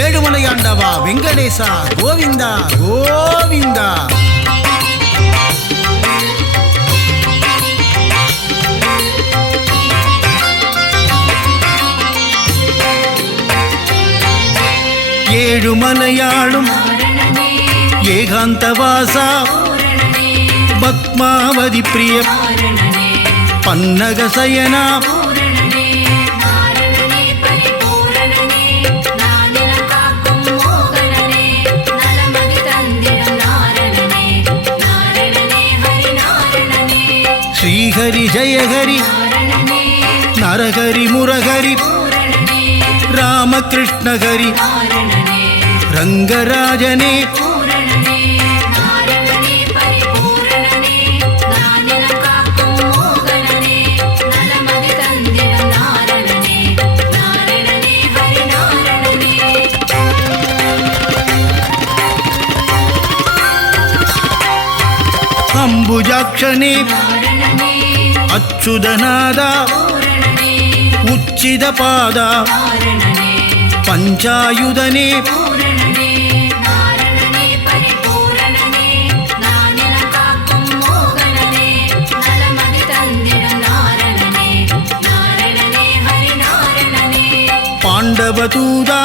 ஏழுமலையாண்டவா வெங்கடேசா கோவிந்தா கோவிந்தா. ஏழுமலையாளும் ஏகாந்தவாசா பத்மாவதி பிரிய பன்னகசயனா ஸ்ரீஹரி ஜெயஹரி நரஹரி முரஹரி ராமகிருஷ்ணஹரி ரங்கராஜனே அம்புஜாக்ஷனே அச்சுதநாதா உச்சிதபாதா பஞ்சாயுதனே பாண்டவதூதா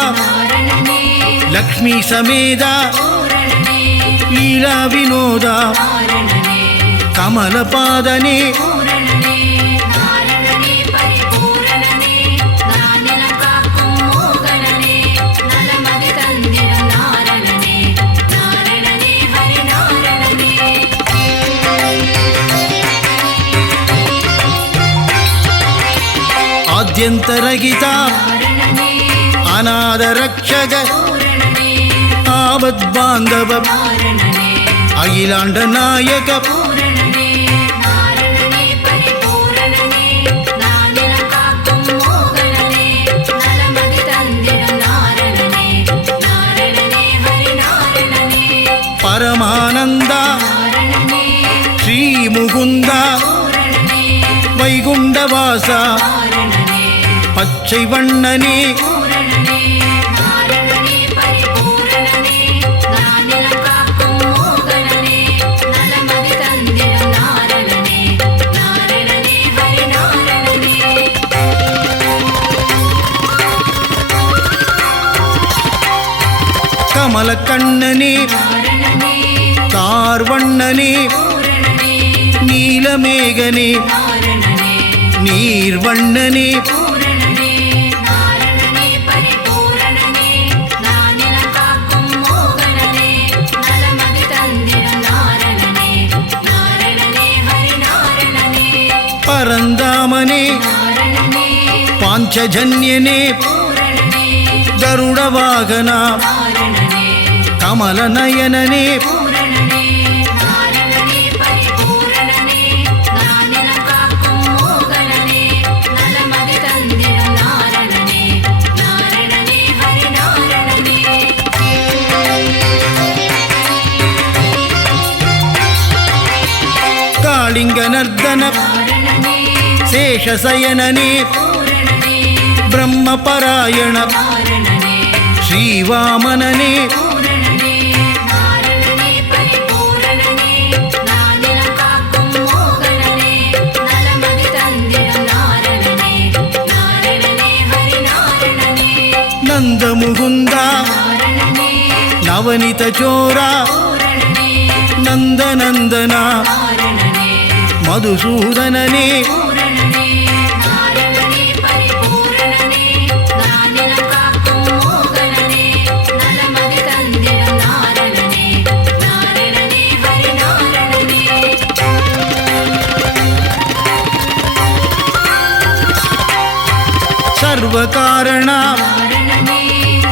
லக்ஷ்மி சமேதா லீலா வினோதா கமலபாதனே ஆத்யந்தரகிதா அநாதரக்ஷக ஆபத்பாந்தவ அகிலாண்ட நாயக பரமானந்தா ஸ்ரீமுகுந்தா வைகுண்டவாசா பச்சை வண்ணனே கமலக்கண்ணனே கார்வண்ணனே நீலமேகனே நீர்வண்ணனே பரந்தாமனே பாஞ்சஜன்யனே கருடவாகனா கமலநயனனே காளிங்கநர்தன சேஷசயனனே பிரம்மபராயண ஸ்ரீவாமனனே நந்தமுகுந்தா நவனித சோரா நந்தநந்தனா மதுசூதனனே சர்வகாரணா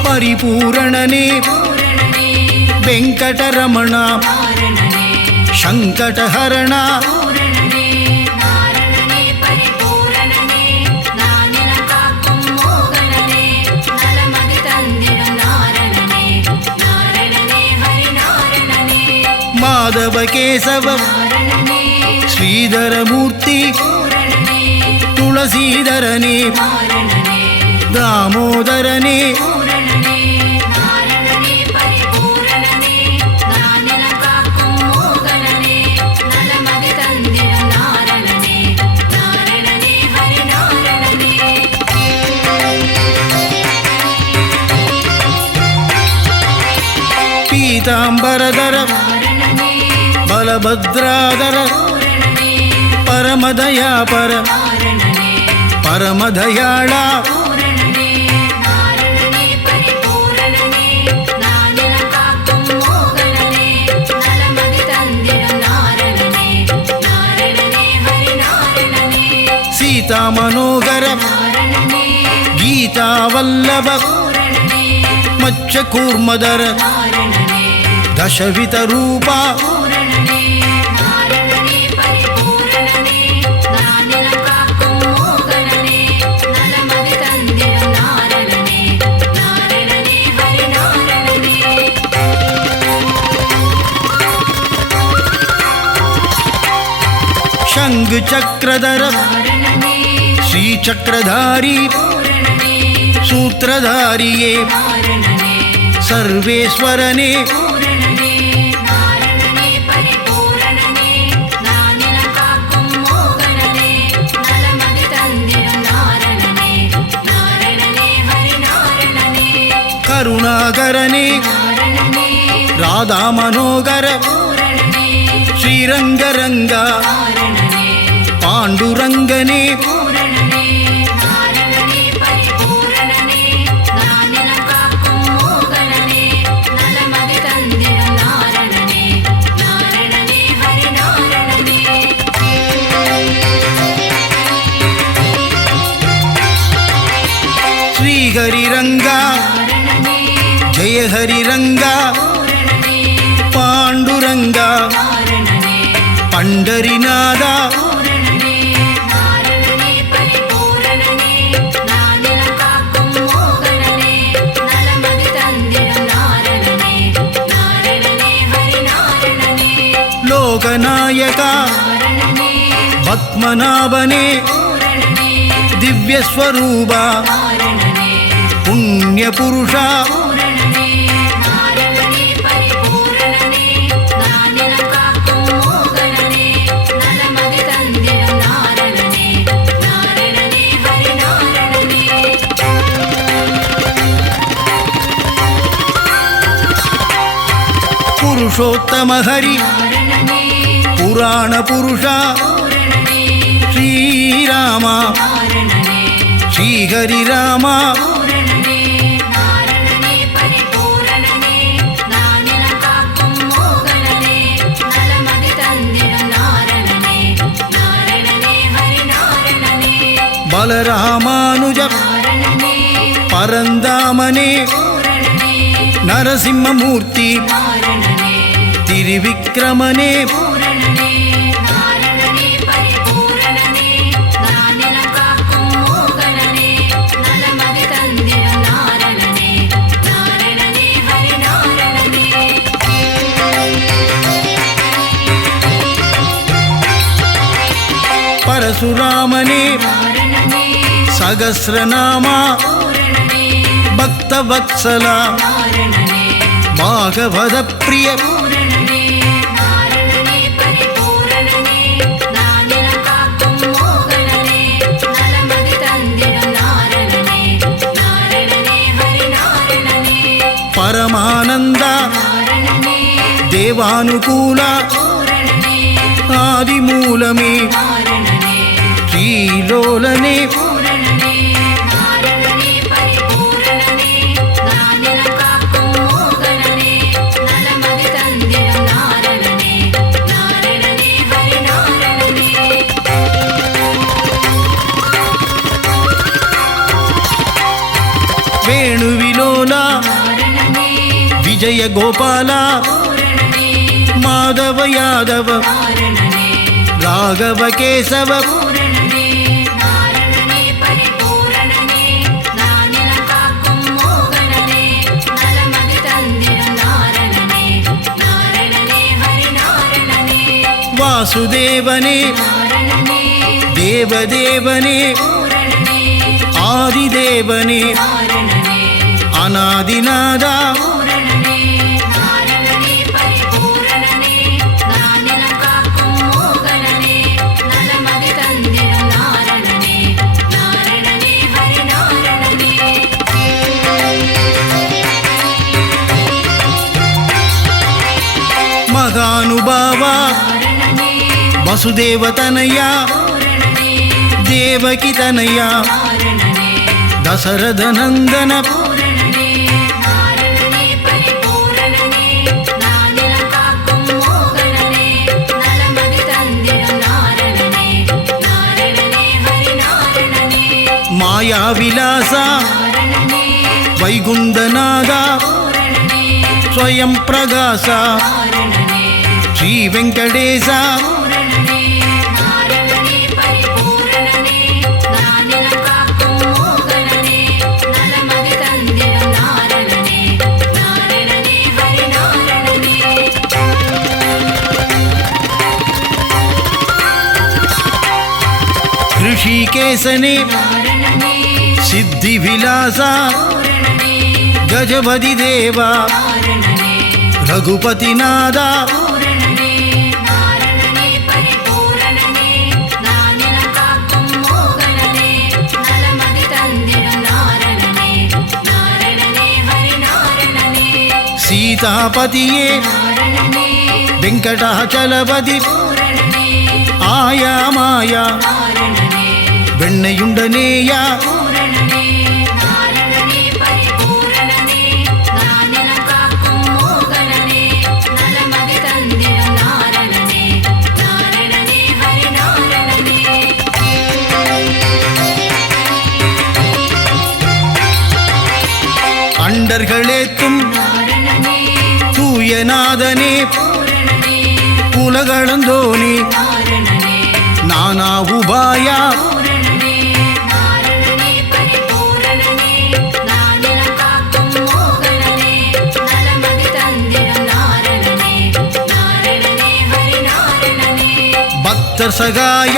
பரிபூரணனே வெங்கடரமணா சங்கடஹரணா மாதவ கேசவ ஸ்ரீதரமூர்த்தி துளசீதரனே தாமோதரனே பீதாம்பரதர பலபத்ராதர பரமதயாபர பரமதயாளா சீதா மனோகர கீதா வல்லப மச்ச கூர்மதர தசவித ரூபா शंग चक्रधर श्री चक्रधारी सूत्रधारिये सर्वेश्वरने करुणाकरने राधा मनोगर श्रीरंगरंगा पांडुरंगने श्री हरिरंगा जय हरिरंगा पांडुरंगा पंडरीनादा लोकनायका पद्मनाभने दिव्य स्वरूपा पुण्य पुरुषा पुरुषोत्तम हरि पुराण पुरुषा श्रीरामा श्री हरि रामा बलरामानुज परंदामने नरसिंहमूर्ति त्रिविक्रमने परशुरामने सहस्रनामा भक्तवत्सला भागवत प्रिय परमानंद देवानुकूल आदिमूलमे श्रीलोलने वेणुविलोला विजय गोपाला माधव यादव राघव केशव वासुदेवने देवदेवने आदिदेवने अनादिनादा ವಸುದೇವತನಯ ದೇವಕಿತನಯ ದಶರಥನಂದನ ಮಾಯಾ ವಿಲಾಸ ವೈಗುಂದನಾದ ಸ್ವಯಂ ಪ್ರಕಾಶ ಶ್ರೀ ವೆಂಕಟೇಶ ಋಷಿಕೇಶನೇ ಸಿದ್ಧಿ ವಿಲಾಸ ಗಜಪತಿ ದೇವ ರಘುಪತಿನಾದ ಸೀತಾಪತಿಯೇ ವೆಂಕಟಾಚಲಪತಿ ಆಯಾ ಮಾಯಾ வெண்ணையுண்டனேய அண்டர்களேத்தும் தூயநாதனே உலகளந்தோனே நானா உபாயா பக்தர் சகாய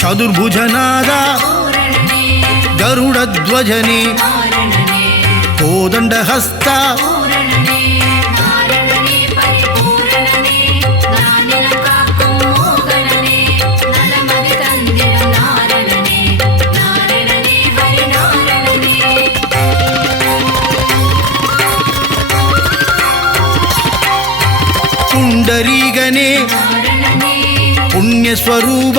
சதுர்புஜநாத கருடத்வஜனே கோதண்டஹஸ்த புண்டரீகனே புண்ணியஸ்வரூப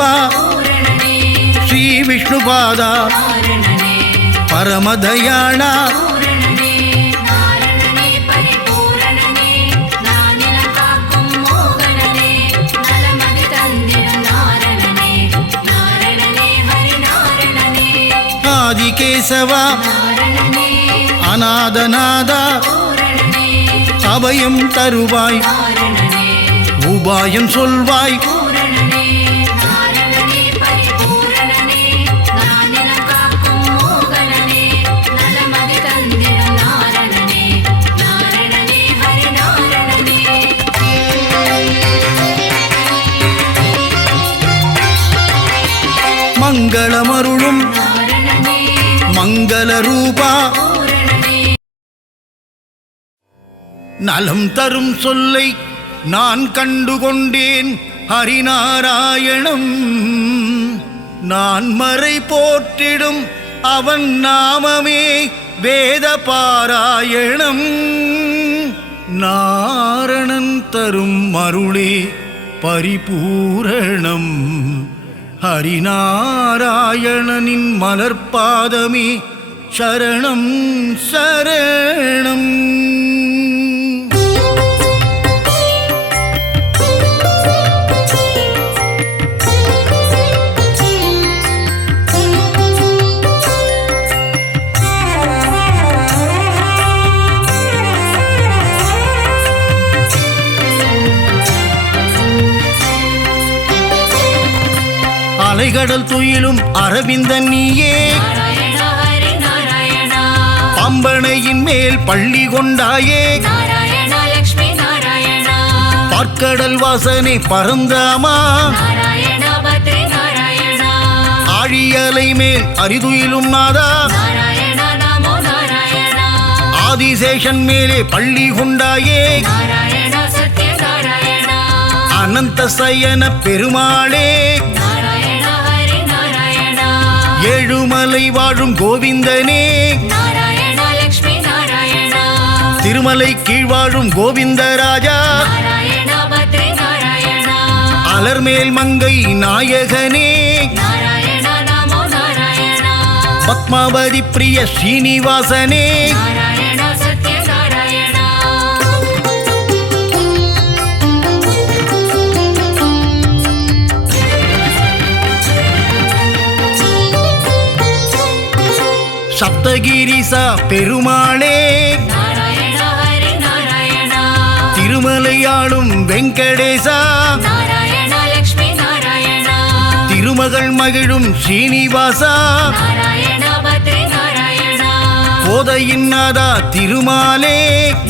ஸ்ரீ விஷ்ணுபாத பரமதயாள ஆதிகேசவ அநாதநாத அபயம் தருவாய் உபாயம் சொல்வாய் மங்களமருளும் மங்கள ரூபா நலம் தரும் சொல்லை நான் கண்டுகொண்டேன் ஹரிநாராயணம் நான் மறை போற்றிடும் அவன் நாமமே வேத பாராயணம் நாரணன் தரும் அருளே பரிபூரணம் ஹரிநாராயணனின் மலர்பாதமே சரணம் சரணம். அலைகடல் துயிலும் அரவிந்தன் நீயே பம்பனையின் மேல் பள்ளி கொண்டாயே பார்க்கடல் வாசனை பரந்தாமா ஆழியலை மேல் அரிதுயிலும் நாதா ஆதிசேஷன் மேலே பள்ளி கொண்டாயே அனந்த சயன பெருமாளே ஏழுமலை வாழும் கோவிந்தனே திருமலை கீழ் வாழும் கோவிந்தராஜா அலர்மேல் மங்கை நாயகனே நாராயணா நமோ நாராயணா பத்மாவதி பிரிய ஸ்ரீனிவாசனே நாராயணா சத்யநாராயணா சப்தகிரிசா பெருமாளே நாராயணா ஹரி நாராயணா திருமலையாளும் வெங்கடேசா நாராயணா லக்ஷ்மி நாராயணா திருமகள் மகிழும் ஸ்ரீனிவாசா நாராயணா பத்ரி நாராயணா கோதையின் நாதா திருமாலே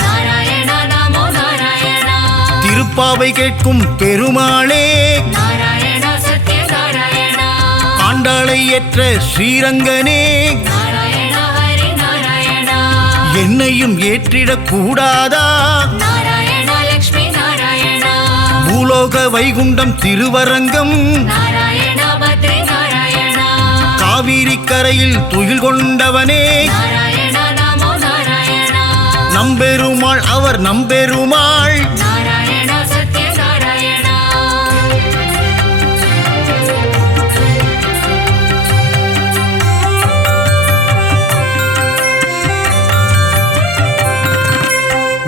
நாராயணா நமோ நாராயணா திருப்பாவை கேட்கும் பெருமாளே நாராயணா சத்யநாராயணா ஆண்டாளை ஏற்ற ஸ்ரீரங்கனே நாராயணா ஹரி நாராயணா என்னையும் ஏற்றிடக் கூடாதா நாராயணா லக்ஷ்மி நாராயணா பூலோக வைகுண்டம் திருவரங்கம் நாராயணா பத்ரி நாராயணா காவிரி கரையில் துயில் கொண்டவனே நாராயணா நமோ நாராயணா நம்பெருமாள் அவர் நம்பெருமாள் நாராயணா சத்யநாராயணா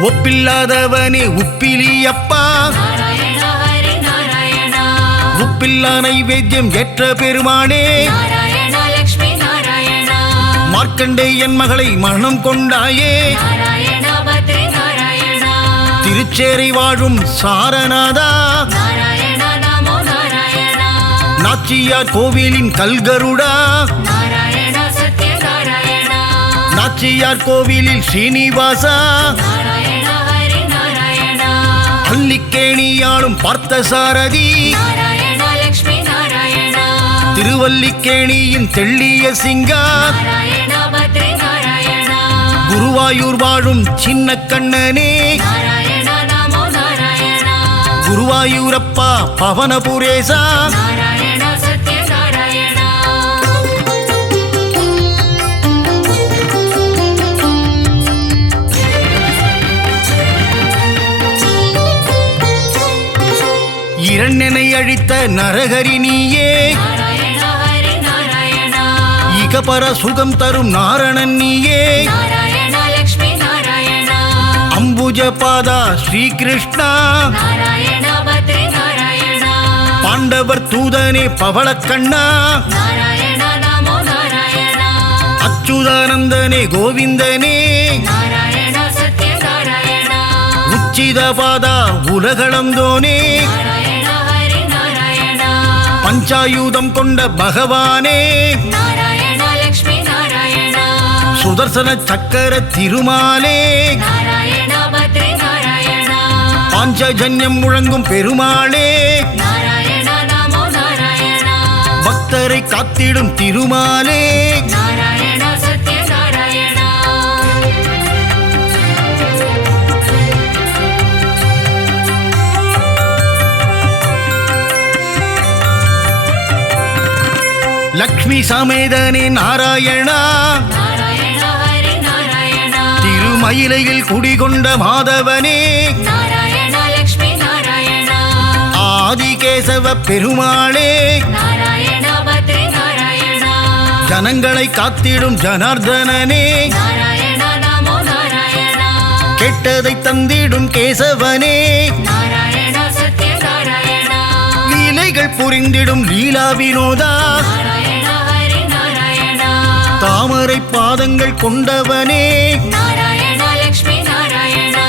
ஒப்பில்லாதவனே உப்பிலியப்பா நாராயணா ஹரி நாராயணா உப்பில்லா நைவேத்தியம் ஏற்ற பெருமானே நாராயணா லக்ஷ்மி நாராயணா மார்க்கண்டேயன் மகளை மனம் கொண்டாயே நாராயணா பத்ரி நாராயணா திருச்சேரை வாழும் சாரநாதா நாராயணா நமோ நாராயணா நாச்சியார் கோவிலின் கல்கருடா நாராயணா சத்யநாராயணா நாச்சியார் கோவிலில் ஸ்ரீனிவாசா நாராயணா ஹரி நாராயணா அல்லிக்கேணியாளும் பார்த்தசாரதி நாராயணா லக்ஷ்மி நாராயணா திருவல்லிக்கேணியின் தெள்ளிய சிங்கா நாராயணா பத்ரி நாராயணா குருவாயூர் வாழும் சின்ன கண்ணனே நாராயணா நமோ நாராயணா குருவாயூரப்பா பவனபுரேசா நாராயணா சத்யநாராயணா இரண்டனை அழித்த நரகரி நீயே நாராயணா ஹரி நாராயணா இகபர சுகம் தரும் நாரணன் நீயே நாராயணா லக்ஷ்மி நாராயணா அம்புஜ பாதா ஸ்ரீகிருஷ்ணா நாராயணா பத்ரி நாராயணா பாண்டவர் தூதனே பவளக்கண்ணா நாராயணா நமோ நாராயணா அச்சுதானந்தனே கோவிந்தனே நாராயணா சத்யநாராயணா உச்சித பாதா உலகளந்தோனே நாராயணா ஹரி நாராயணா பஞ்சாயுதம் கொண்ட பகவானே நாராயணா லக்ஷ்மி நாராயணா சுதர்சன சக்கர திருமாலே நாராயணா பத்ரி நாராயணா பாஞ்சஜன்யம் முழங்கும் பெருமாளே நாராயணா நமோ நாராயணா பக்தரை காத்திடும் திருமாலே நாராயணா சத்யநாராயணா லக்ஷ்மி சமேதனே நாராயணா நாராயணா ஹரி நாராயணா திருமயிலையில் குடிகொண்ட மாதவனே நாராயணா லக்ஷ்மி நாராயணா ஆதிகேசவ பெருமாளே நாராயணா பத்ரி நாராயணா ஜனங்களை காத்திடும் ஜனார்தனனே நாராயணா நமோ நாராயணா கெட்டதை தந்திடும் கேசவனே நாராயணா சத்யநாராயணா லீலைகள் புரிந்திடும் லீலா வினோதா நாராயணா ஹரி நாராயணா தாமரை பாதங்கள் கொண்டவனே நாராயணா லக்ஷ்மி நாராயணா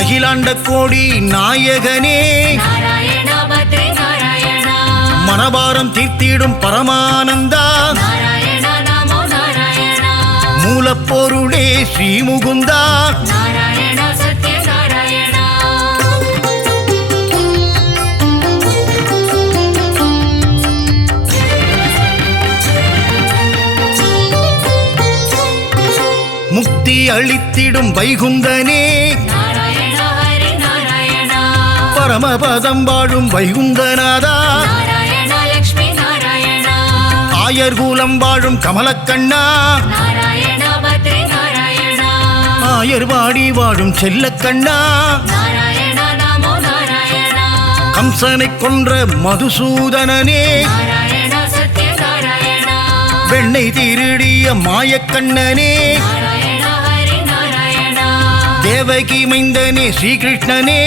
அகிலாண்ட கோடி நாயகனே நாராயணா பத்ரி நாராயணா மனபாரம் தீர்த்திடும் பரமானந்தா நாராயணா நமோ நாராயணா மூலப்பொருளே ஸ்ரீமுகுந்தா நாராயணா சத்யநாராயணா முக்தி அளித்திடும் வைகுந்தனே நாராயணா ஹரி நாராயணா பரமபதம் வாழும் வைகுந்தநாதா நாராயணா லக்ஷ்மி நாராயணா ஆயர்கூலம் வாழும் கமலக்கண்ணா நாராயணா பத்ரி நாராயணா ஆயர்வாடி வாழும் செல்லக்கண்ணா நாராயணா நமோ நாராயணா கம்சனை கொன்ற மதுசூதனனே நாராயணா சத்ய நாராயணா வெண்ணை திருடிய மாயக்கண்ணனே நாராயணா ஹரி நாராயணா தேவகி மைந்தனே ஸ்ரீகிருஷ்ணனே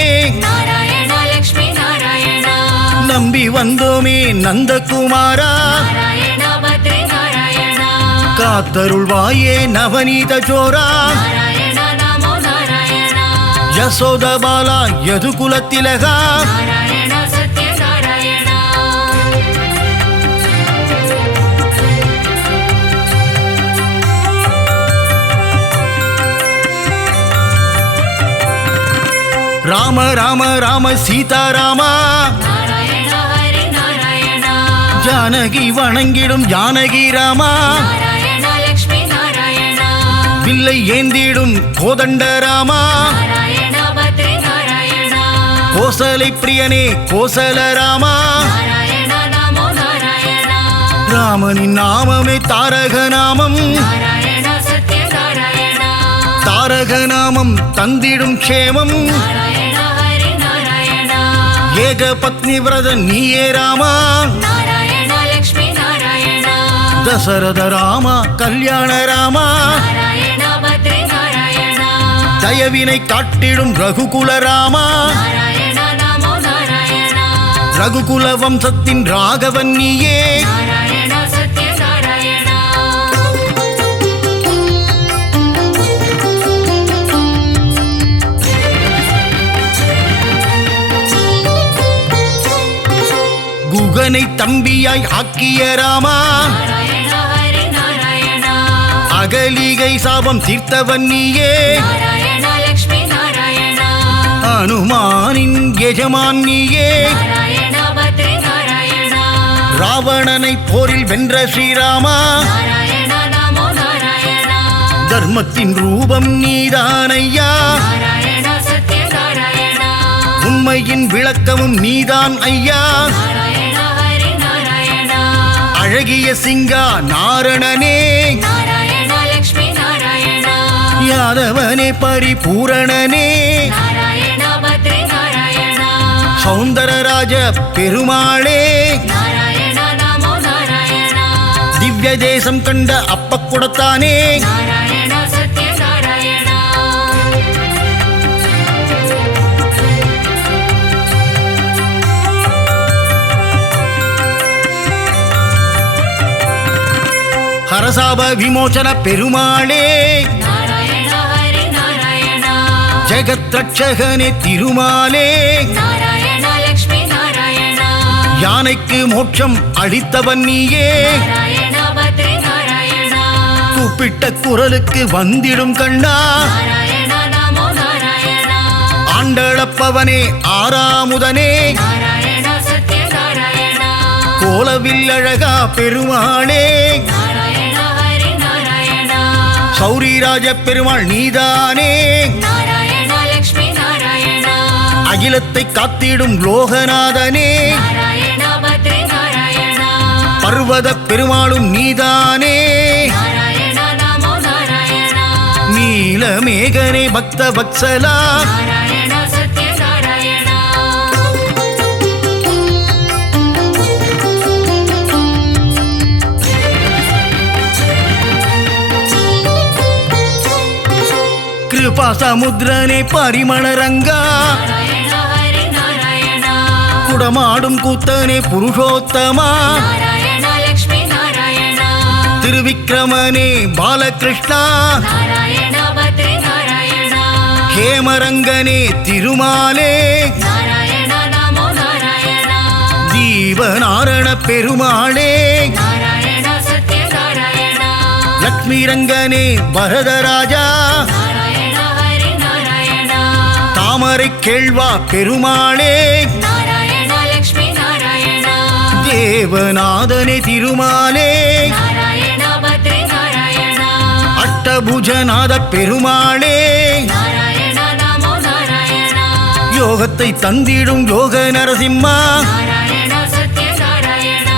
நாராயணா லக்ஷ்மி நாராயணா நம்பி வந்தோமே நந்தகுமாரா நாராயணா பத்ரி நாராயணா காத்தருள்வாயே நவநீத சோரா நாராயணா நமோ நாராயணா யசோதபாலா யதுகுலத்திலகா நாராயணா சத்ய நாராயணா ராம ராம ராம சீதாராமா நாராயணா ஹரி நாராயணா ஜானகி வணங்கிடும் ஜானகி ராமா நாராயணா லக்ஷ்மி நாராயணா வில்லை ஏந்திடும் கோதண்ட ராமா நாராயணா பத்ரி நாராயணா கோசலை பிரியனே கோசல ராமா நாராயணா நமோ நாராயணா ராமனின் நாமமே தாரக நாமம் நாராயணா சத்ய நாராயணா தாரக நாமம் தந்திடும் க்ஷேமம் நாராயணா ஹரி நாராயணா ஏக பத்னி விரத நீயே ராமா நாராயணா லக்ஷ்மி நாராயணா தசரத ராமா கல்யாண ராமா நாராயணா பத்ரி நாராயணா தயவினை காட்டிடும் ரகுகுல ராமா நாராயணா நமோ நாராயணா ரகுகுல வம்சத்தின் ராகவன் நீயே நாராயணா சத்ய நாராயணா குகனை தம்பியாய் ஆக்கிய ராமா நாராயணா ஹரி நாராயணா அகலிகை சாபம் தீர்த்தவன் நீயே நாராயணா லக்ஷ்மி நாராயணா அனுமானின் எஜமான் நீயே நாராயணா பத்ரி நாராயணா ராவணனை போரில் வென்ற ஸ்ரீராமா நாராயணா நமோ நாராயணா தர்மத்தின் ரூபம் நீதானையா நாராயணா சத்ய நாராயணா உண்மையின் விளக்கமும் நீதான் ஐயா நாராயணா ஹரி நாராயணா அழகிய சிங்கா நாரணனே நாராயணா லக்ஷ்மி நாராயணா யாதவனே பரிபூரணனே நாராயணா பத்ரி நாராயணா சௌந்தரராஜ பெருமாளே நாராயணா நமோ நாராயணா திவ்ய தேசம் கண்ட அப்பக்குடத்தானே நாராயணா சத்ய நாராயணா ஹரசாப விமோசன பெருமாளே நாராயணா ஹரி நாராயணா ஜெகத் ரட்சகனே திருமாலே நாராயணா லக்ஷ்மி நாராயணா யானைக்கு மோட்சம் அளித்தவன் நீயே நாராயணா பத்ரி நாராயணா கூப்பிட்ட குரலுக்கு வந்திடும் கண்ணா நாராயணா நமோ நாராயணா ஆண்டளப்பவனே ஆறாமுதனே நாராயணா சத்ய நாராயணா கோலவில் அழகா பெருமாளே நாராயணா ஹரி நாராயணா சௌரிராஜ பெருமாள் நீதானே நாராயணா லக்ஷ்மி நாராயணா அகிலத்தை காத்திடும் லோகநாதனே நாராயணா பத்ரி நாராயணா பர்வத பெருமாளும் நீதானே நாராயணா நமோ நாராயணா நீலமேகனே பக்த வத்சலா நாராயணா சத்ய நாராயணா கிருபா சமுத்திரனே பரிமள ரங்கா நாராயணா ஹரி நாராயணா குடமாடும் கூத்தனே புருஷோத்தமா நாராயணா லக்ஷ்மி நாராயணா திருவிக்கிரமனே பாலகிருஷ்ணா நாராயணா பத்ரி நாராயணா ஹேமரங்கனே திருமாலே நாராயணா நமோ நாராயணா ஜீவநாரண பெருமாளே நாராயணா சத்ய நாராயணா லக்ஷ்மி ரங்கனே வரதராஜா நாராயணா ஹரி நாராயணா தாமரை கேழ்வா பெருமாளே நாராயணா லக்ஷ்மி நாராயணா தேவநாதனே திருமாலே நாராயணா பத்ரி நாராயணா அட்டபுஜநாத பெருமாளே நாராயணா நமோ நாராயணா யோகத்தை தந்திடும் யோக நரசிம்மா நாராயணா சத்ய நாராயணா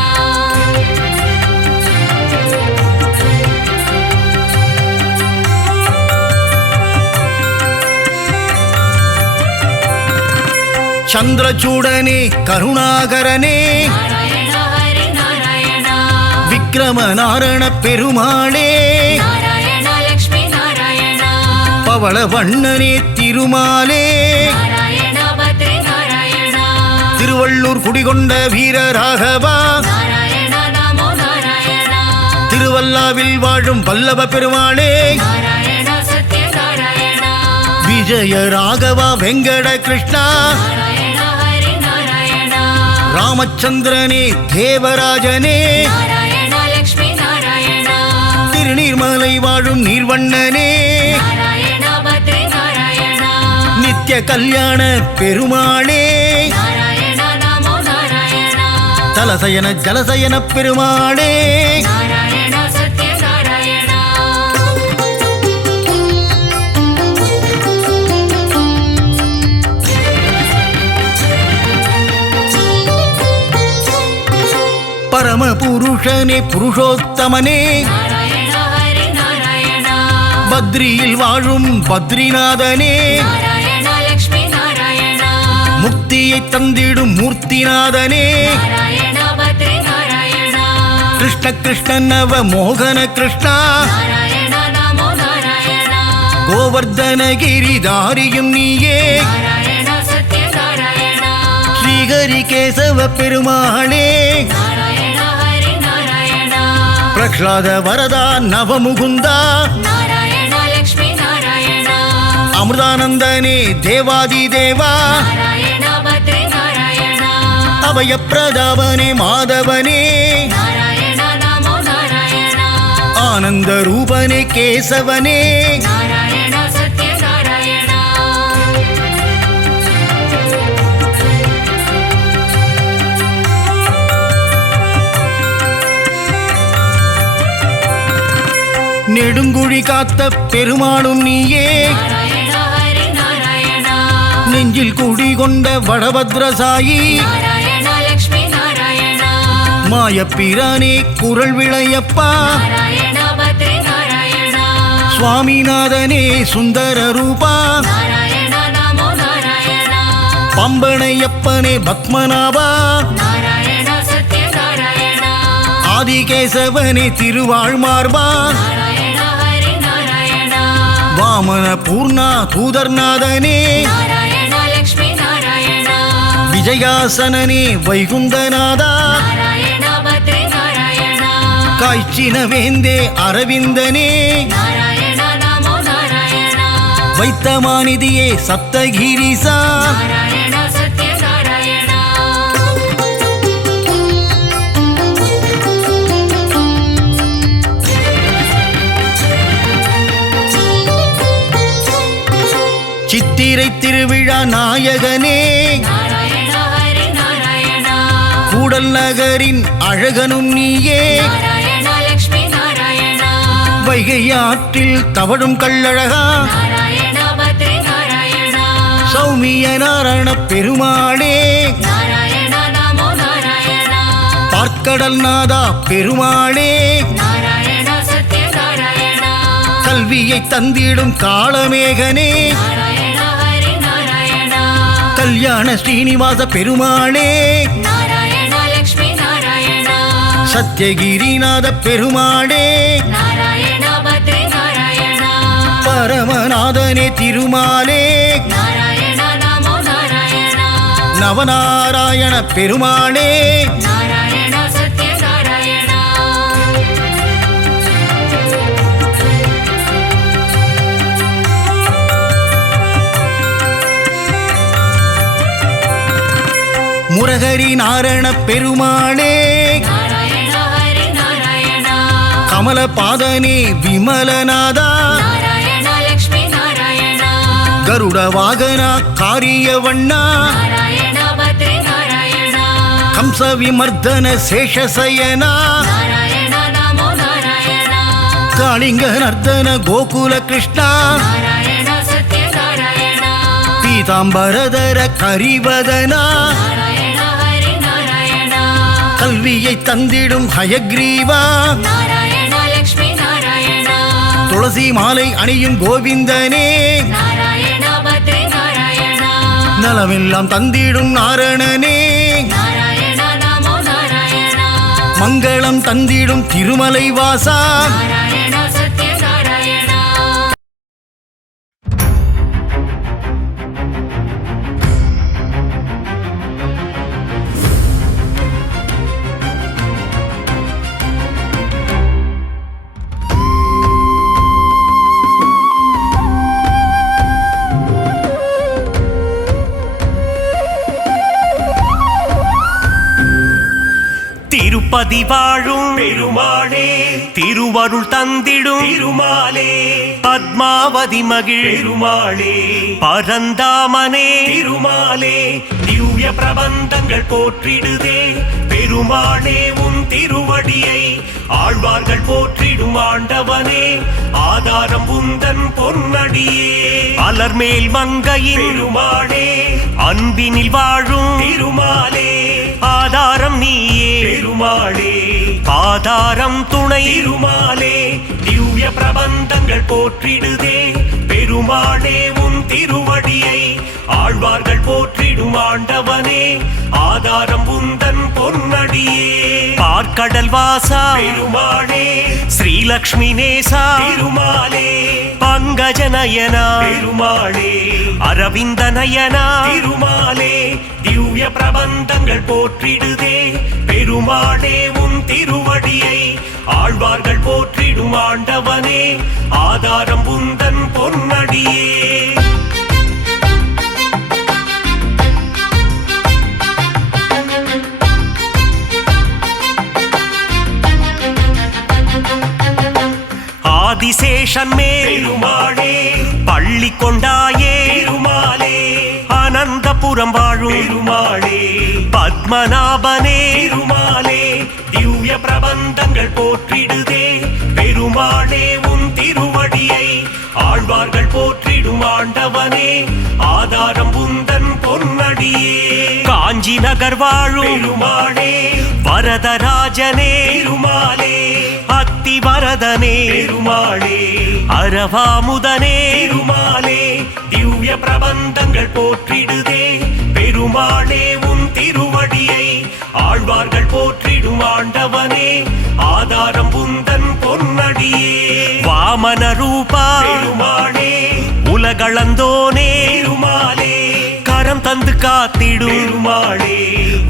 சந்திரசூடனே கருணாகரனே நாராயண ஹரி நாராயண விக்ரம நாரண பெருமாளே நாராயண லக்ஷ்மி நாராயண பவள வண்ணனே திருமாலே நாராயண பத்ரி நாராயண திருவள்ளூர் குடிகொண்ட வீரராகவா நாராயண நமோ நாராயண திருவல்லாவில் வாழும் வல்லப பெருமாளே நாராயண சத்ய நாராயண விஜய ராகவா வெங்கட கிருஷ்ணா நாராயண ஹரி நாராயண ராமச்சந்திரனே தேவராஜனே நாராயண லக்ஷ்மி நாராயண திருநீர்மலை வாழும் நீர்வண்ணனே நாராயண பத்ரி நாராயண நித்ய கல்யாண பெருமாளே நாராயண நமோ நாராயண தலசயன ஜலசயன பெருமாளே நாராயண சத்ய நாராயண பரம புருஷனே புருஷோத்தமனே நாராயண ஹரி நாராயண பத்ரியில் வாழும் பத்ரிநாதனே நாராயண லக்ஷ்மி நாராயண முக்தியை தந்திடும் மூர்த்திநாதனே நாராயண பத்ரி நாராயண கிருஷ்ண கிருஷ்ண நவ மோகன கிருஷ்ணா நாராயண நமோ நாராயண கோவர்தனகிரிதாரியும் நீயே நாராயண சத்ய நாராயண ஸ்ரீஹரி கேசவ பெருமாளே நாராயண ஹரி நாராயண பிரஹ்லாத வரதா நவமுகுந்தா நாராயண லக்ஷ்மி நாராயண அமிர்தானந்தனே தேவாதி தேவா நாராயண பத்ரி நாராயண அபயப்பிரதாபனே மாதவனே நாராயண நமோ நாராயண ஆனந்த ரூபனே கேசவனே நாராயண சத்ய நாராயண நெடுங்குழி காத்த பெருமாளும் நீயே நாராயண ஹரி நாராயண நெஞ்சில் குடிகொண்ட வடபத்ரசாயி நாராயண லக்ஷ்மி நாராயண மாயப்பிரானே குரல் விளையப்பா நாராயண பத்ரி நாராயண சுவாமிநாதனே சுந்தர ரூபா நாராயண நமோ நாராயண பம்பனையப்பனே பத்மநாபா நாராயண சத்ய நாராயண ஆதிகேசவனே திருவாழ்மார்பா நாராயண ஹரி நாராயண வாமன பூர்ணா தூதர்நாதனே நாராயண லக்ஷ்மி நாராயண விஜயாசனனே வைகுந்தநாதா நாராயண பத்ரி நாராயண காய்ச்சின வேந்தே அரவிந்தனே நாராயண நமோ நாராயண வைத்தமாநிதியே சப்தகிரிசா நாராயண சத்ய நாராயண சித்திரை திருவிழா நாயகனே நாராயண ஹரி நாராயண கூடல் நகரின் அழகனும் நீயே நாராயண லக்ஷ்மி நாராயண வைகை ஆற்றில் தவழும் கள்ளழகா நாராயண பத்ரி நாராயண சௌமிய நாராயண பெருமாளே நாராயண நமோ நாராயண பார்க்கடல் நாதா பெருமாளே நாராயண சத்ய நாராயண கல்வியை தந்திடும் காளமேகனே நாராயண ஹரி நாராயண கல்யாண ஸ்ரீனிவாச பெருமாளே நாராயண லக்ஷ்மி நாராயண சத்யகிரிநாத பெருமாளே நாராயண பத்ரி நாராயண பரமநாதனே திருமாலே நாராயண நமோ நாராயண நவநாராயண பெருமாளே நாராயண சத்ய நாராயண முரகரி நாராயண பெருமாளே நாராயண ஹரி நாராயண கமலபாதனே விமலநாதா நாராயண லக்ஷ்மி நாராயண கருட வாகனா காரியவண்ணா நாராயண பத்ரி நாராயண கம்ச விமர்தன சேஷசயனா நாராயண நமோ நாராயண காளிங்க நர்தன கோகுல கிருஷ்ணா நாராயண சத்ய நாராயண பீதாம்பரதர கரிவதனா நாராயண ஹரி நாராயண கல்வியை தந்திடும் ஹயக்ரீவா நாராயண லக்ஷ்மி நாராயண துளசி மாலை அணியும் கோவிந்தனே நாராயண பத்ரி நாராயண நலமெல்லாம் தந்திடும் நாரணனே நாராயணா நமோ நாராயணா மங்களம் தந்திடும் திருமலை வாசா நாராயணா சத்ய நாராயணா திருப்பதி வாழும் பெருமாளே திருவருள் தந்திடும் திருமாலே பத்மாவதி மகிழ் பெருமாளே பரந்தாமனே திருமாலே திவ்ய பிரபந்தங்கள் போற்றிடுதே பெருமாளே உன் திருவடியை ஆழ்வார்கள் போற்றிடும் ஆண்டவனே ஆதாரம் உந்தன் பொன்னடியே அலர்மேல் மங்கையின் பெருமாளே அன்பினில் வாழும் திருமாலே ஆதாரம் நீயே பெருமாளே ஆதாரம் துணை திருமாலே திவ்ய பிரபந்தங்கள் போற்றிடுதே பெருமாளே உன் திருவடியை ஆழ்வார்கள் போற்றிடும் ஆண்டவனே ஆதாரம் உந்தன் பொன்னடியே பார்க்கடல் வாசா பெருமாளே ஸ்ரீலக்ஷ்மி நேசா திருமாலே பங்கஜநயனா பெருமாளே அரவிந்த நயனா திருமாலே திவ்ய பிரபந்தங்கள் போற்றிடுதே பெருமாளே உன் திருவடியை ஆழ்வார்கள் போற்றிடும் ஆண்டவனே ஆதாரம் உந்தன் பொன்னடியே ஆதிசேஷன் மேல் பெருமாளே பள்ளி கொண்டாயே பெருமாளே அனந்தபுரம் வாழும் பெருமாளே பத்மநாபனே பெருமாளே திவ்ய பிரபந்தங்கள் போற்றிடுதே பெருமாளே உன் திருவடியை ஆழ்வார்கள் போற்றிடும் ஆண்டவனே ஆதாரம் உந்தன் பொன்னடியே காஞ்சி நகர் வாழும் பெருமாளே வரதராஜனே பெருமாளே அத்தி வரதனே பெருமாளே அரவாமுதனே பெருமாளே திவ்ய பிரபந்தங்கள் போற்றிடுதே பெருமாளே உன் திருவடியை ஆழ்வார்கள் போற்றிடும் ஆண்டவனே ஆதாரம் உந்தன் பொன்னடியே வாமன ரூபா பெருமாளே உலகளந்தோனே பெருமாளே கரம் தந்து காத்திடும் பெருமாளே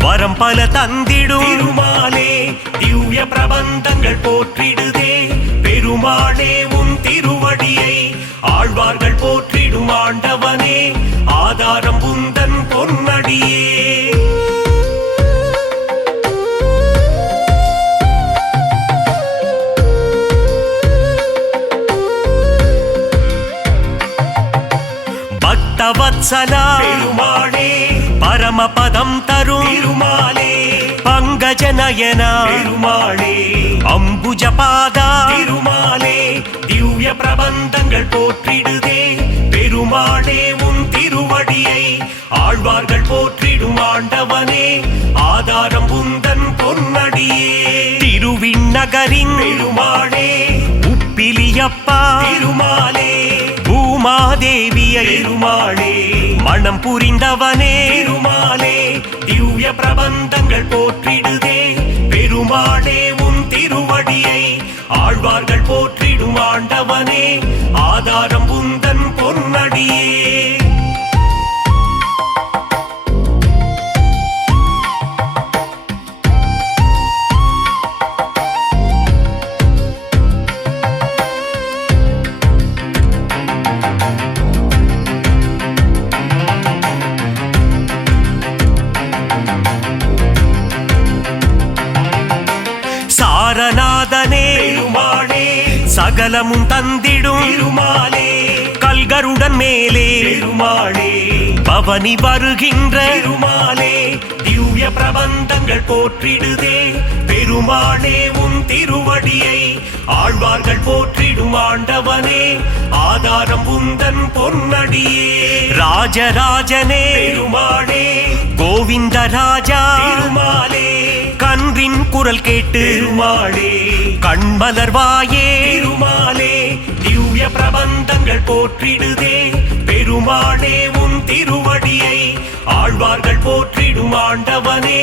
வரம் பல தந்திடும் பெருமாளே திவ்ய பிரபந்தங்கள் போற்றிடுதே பெருமாளே உன் திருவடியை ஆழ்வார்கள் போற்றிடும் ஆண்டவனே ஆதாரம் உந்தன் பொன்னடியே பக்தவத்சலா பெருமாளே பரமபதம் தரும் திருமாலே பங்கஜநயனா பெருமாளே அம்புஜபாதா திருமாலே திவ்ய பிரபந்தங்கள் போற்றிடுதே பெருமாளே உன் திருவடியை ஆழ்வார்கள் போற்றிடும் ஆண்டவனே ஆதாரம் உந்தன் பொன்னடியே திருவிண்ணகரின் பெருமாளே உப்பிலியப்பா திருமாலே பூமாதேவியை பெருமாளே மனம் புரிந்தவனே பெருமாளே திவ்ய பிரபந்தங்கள் போற்றிடுதே பெருமாளே உன் திருவடியை ஆழ்வார்கள் போற்றிடும் ஆண்டவனே ஆதாரம் உந்தன் பொன்னடியே சாரநாதனே பெருமாளே சகலமும் தந்திடும் பெருமாளே கல்கருடன் மேலே பெருமாளே பவனி வருகின்ற பெருமாளே திவ்ய பிரபந்தங்கள் போற்றிடுதே பெருமாளே உன் திருவடியை ஆழ்வார்கள் போற்றிடும் ஆண்டவனே ஆதாரம் உந்தன் பொன்னடியே ராஜராஜனே பெருமாளே கோவிந்த ராஜா பெருமாளே கன்றின் குரல் கேட்டு பெருமாளே கண்மலர்வாயே பெருமாளே திவ்ய பிரபந்தங்கள் போற்றிடுதே பெருமாளே உன் திருவடியை ஆழ்வார்கள் போற்றிடும் ஆண்டவனே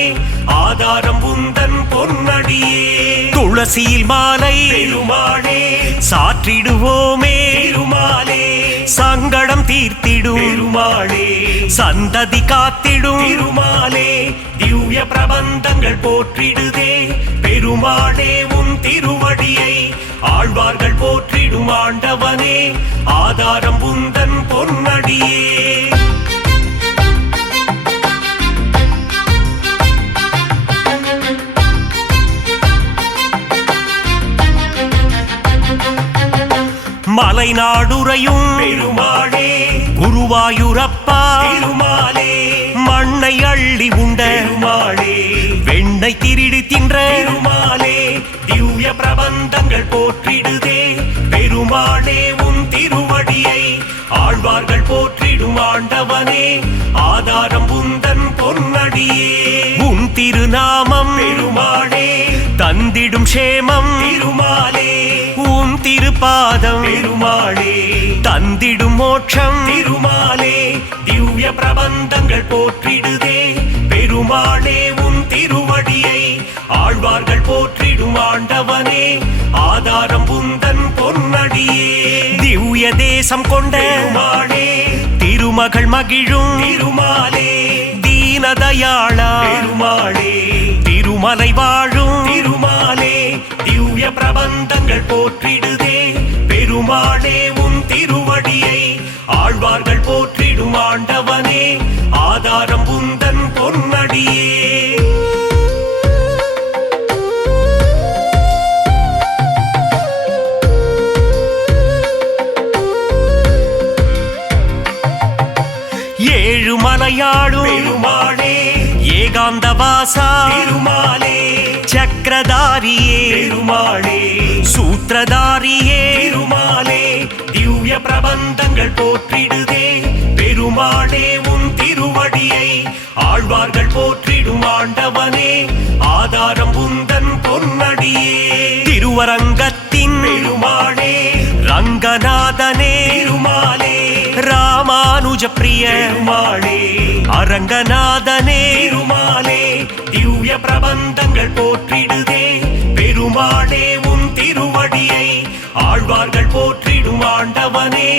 ஆதாரம் உந்தன் பொன்னடியே துளசியில் மாலை பெருமாளே சாற்றிடுவோமே பெருமாளே சங்கடம் தீர்த்திடும் பெருமாளே சந்ததி காத்திடும் பெருமாளே திவ்ய பிரபந்தங்கள் போற்றிடுதே பெருமாளே உன் திருவடியை ஆழ்வார்கள் போற்றிடும் ஆண்டவனே ஆதாரம் உந்தன் பொன்னடியே மலைநாடுரையும் பெருமாளே குருவாயூரப்பா பெருமாளே மண்ணை அள்ளி உண்ட பெருமாளே வெண்ணை திருடி தின்ற பெருமாளே திவ்ய பிரபந்தங்கள் போற்றிடுதே பெருமாளே உன் திருவடியை ஆழ்வார்கள் போற்றிடும் ஆண்டவனே ஆதாரம் உந்தன் பொன்னடியே உன் திருநாமம் பெருமாளே தந்திடும் சேமம் திருமாலே உன் திருப்பாதம் பெருமாளே தந்திடும் மோட்சம் திருமாலே திவ்ய பிரபந்தங்கள் போற்றிடுதே பெருமாளே உன் திருவடியை ஆழ்வார்கள் போற்றிடும் ஆண்டவனே ஆதாரம் உந்தன் பொன்னடியே திவ்ய தேசம் கொண்ட பெருமாளே திருமகள் மகிழும் திருமாலே தீனதயாளா பெருமாளே திருமலை வாழும் திருமாலே திவ்ய பிரபந்தங்கள் போற்றிடுதே பெருமாளே உன் திருவடியை ஆழ்வார்கள் போற்றிடும் ஆண்டவனே ஆதாரம் உந்தன் பொன்னடியே ஏழுமலையாடும் பெருமாளே ஏகாந்தவாசா பெருமாளே சக்கரதாரியே பெருமாளே சூத்திரதாரியே பெருமாளே திவ்ய பிரபந்தங்கள் போற்றிடுதே பெருமாளே உன் திருவடியை ஆழ்வார்கள் போற்றிடும் ஆண்டவனே ஆதாரம் உந்தன் பொன்னடியே திருவரங்கத்தின் பெருமாளே ரங்கநாதனே பெருமாளே ராமானுஜ பிரிய பெருமாளே அரங்கநாதனே பெருமாளே திவ்ய பிரபந்தங்கள் போற்றிடுதே பெருமாளே உன் திருவடியை ஆழ்வார்கள் போற்றிடும் ஆண்டவனே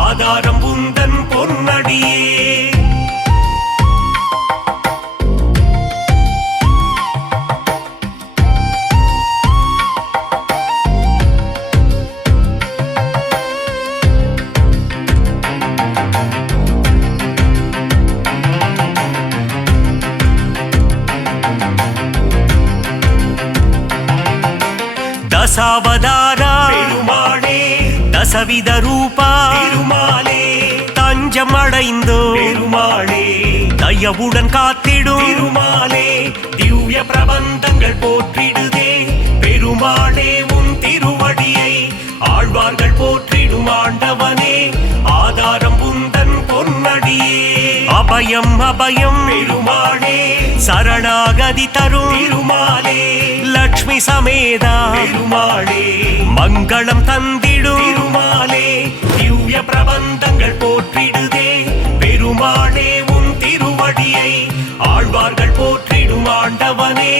ஆதாரம் உந்தன் பொன்னடியே தசாவதாரா பெருமாளே தசவித ரூபா பெருமாளே தஞ்சம் அடைந்தோ பெருமாளே தயவுடன் காத்திடும் பெருமாளே திவ்ய பிரபந்தங்கள் போற்றிடுதே பெருமாளே உன் திருவடியை ஆழ்வார்கள் போற்றிடும் ஆண்டவனே ஆதாரம் உந்தன் பொன்னடியே அபயம் அபயம் பெருமாளே சரணாகதி தரும் பெருமாளே லக்ஷ்மி சமேதா பெருமாளே மங்களம் தந்திடும் பெருமாளே திவ்ய பிரபந்தங்கள் போற்றிடுதே பெருமாளே உன் திருவடியை ஆழ்வார்கள் போற்றிடும் ஆண்டவனே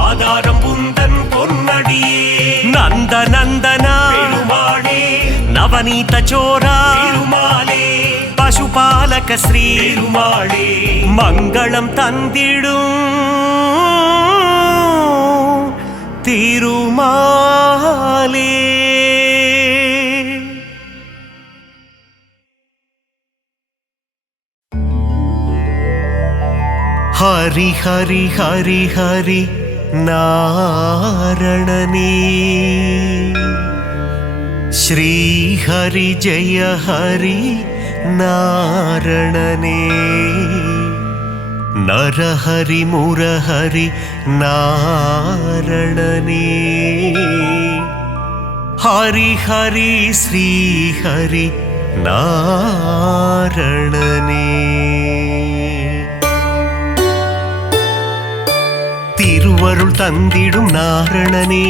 ஆதாரம் உந்தன் பொன்னடியே நந்த நந்தனா பெருமாளே நவநீத சோரா பெருமாளே பசுபாலக ஸ்ரீ பெருமாளே மங்களம் தந்திடும் திருமாலே ஹரி ஹரி ஹரி ஹரி நாரணனே ஸ்ரீ ஹரி ஜெய ஹரி நாரணனே நரஹரி முரஹரி நாரணனே ஹரி ஹரி ஸ்ரீ ஹரி நாரணனே திருவருள் தந்திடும் நாரணனே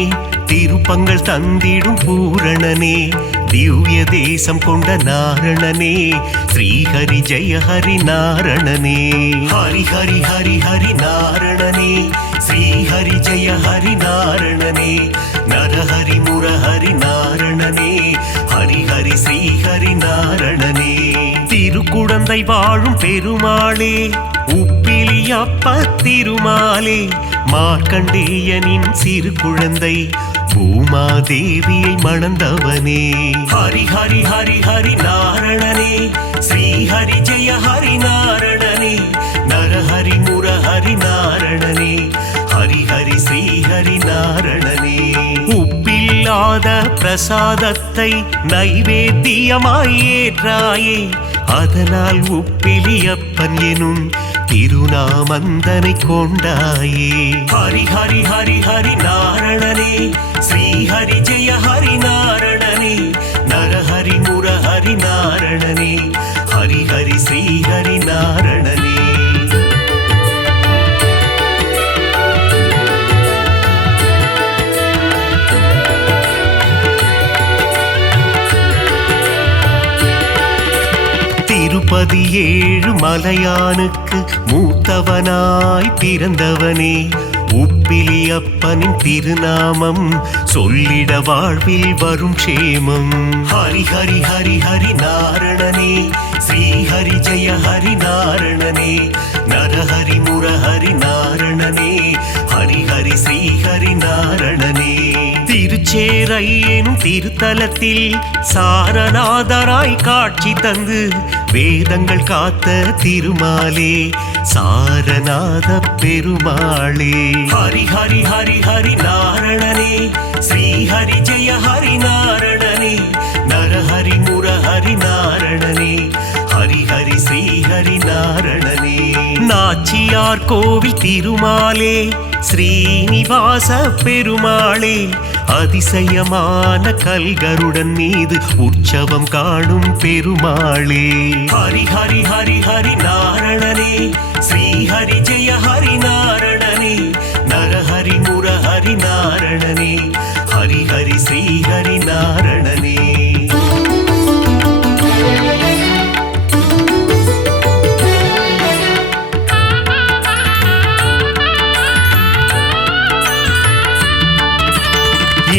திருப்பங்கள் தந்திடும் பூரணனே திவ்ய தேசம் கொண்ட நாரணனே ஸ்ரீஹரி ஜெய ஹரி நாரணனே. ஹரி ஹரி ஹரி ஹரி நாரணனே, ஸ்ரீஹரி ஜெய ஹரி நாரணனே. நரஹரி முரஹரி நாரணனே, ஹரி ஹரி ஸ்ரீஹரி நாரணனே. திருக்குடந்தை வாழும் பெருமாளே, உப்பிலியப்ப திருமாலே, மார்க்கண்டேயனின் சிறு குழந்தை பூமாதேவியை மணந்தவனே. ஹரி ஹரி ஹரி ஹரி நாரணனே, ஸ்ரீஹரி ஜெய ஹரி நாரணனே. நரஹரி முரஹரி நாரணனே, ஹரி ஹரி ஸ்ரீஹரி நாரணனே. உப்பில்லாத பிரசாதத்தை நைவேத்தியமாய் ஏற்றாயே, அதனால் உப்பிலியப்பன் எனும் திருநாமந்தனை கொண்டாயே. ஹரி ஹரி ஹரி ஹரி நாரணனே, ஸ்ரீஹரி ஜெய ஹரி நாரணனே. நரஹரி முரஹரி நாரணனே, ஹரி ஹரி ஸ்ரீஹரி நாரணனே. திருப்பதி ஏழு மலையானுக்கு மூத்தவனாய் பிறந்தவனே, உப்பிலியப்பனின் திருநாமம் சொல்லிட வாழ்வில் வரும் க்ஷேமம். ஹரி ஹரி ஹரி ஹரி நாரணனே, ஸ்ரீஹரி ஜெய ஹரி நாரணனே. நரஹரி முரஹரி நாரணனே, ஹரி ஹரி ஸ்ரீஹரி நாரணனே. திருச்சேரை எனும் திருத்தலத்தில் சாரநாதராய் காட்சி தந்து வேதங்கள் காத்த திருமாலே, சாரநாத பெருமாளே. ஹரி ஹரி ஹரி ஹரி நாரணனே, ஸ்ரீஹரி ஜெய ஹரி நாரணனே. நரஹரி முரஹரி நாரணனே, ஹரி ஹரி ஸ்ரீஹரி நாரணனே. நாச்சியார் கோவில் திருமாலே, ஸ்ரீனிவாச பெருமாளே, அதிசயமான கல்கருடன் மீது உற்சவம் காணும் பெருமாளே. ஹரி ஹரி ஹரி ஹரி நாரணனே, ஸ்ரீஹரி ஜெய ஹரி நாரணனே. நரஹரி முரஹரி நாரணனே, ஹரி ஹரி ஸ்ரீஹரி நாரணனே.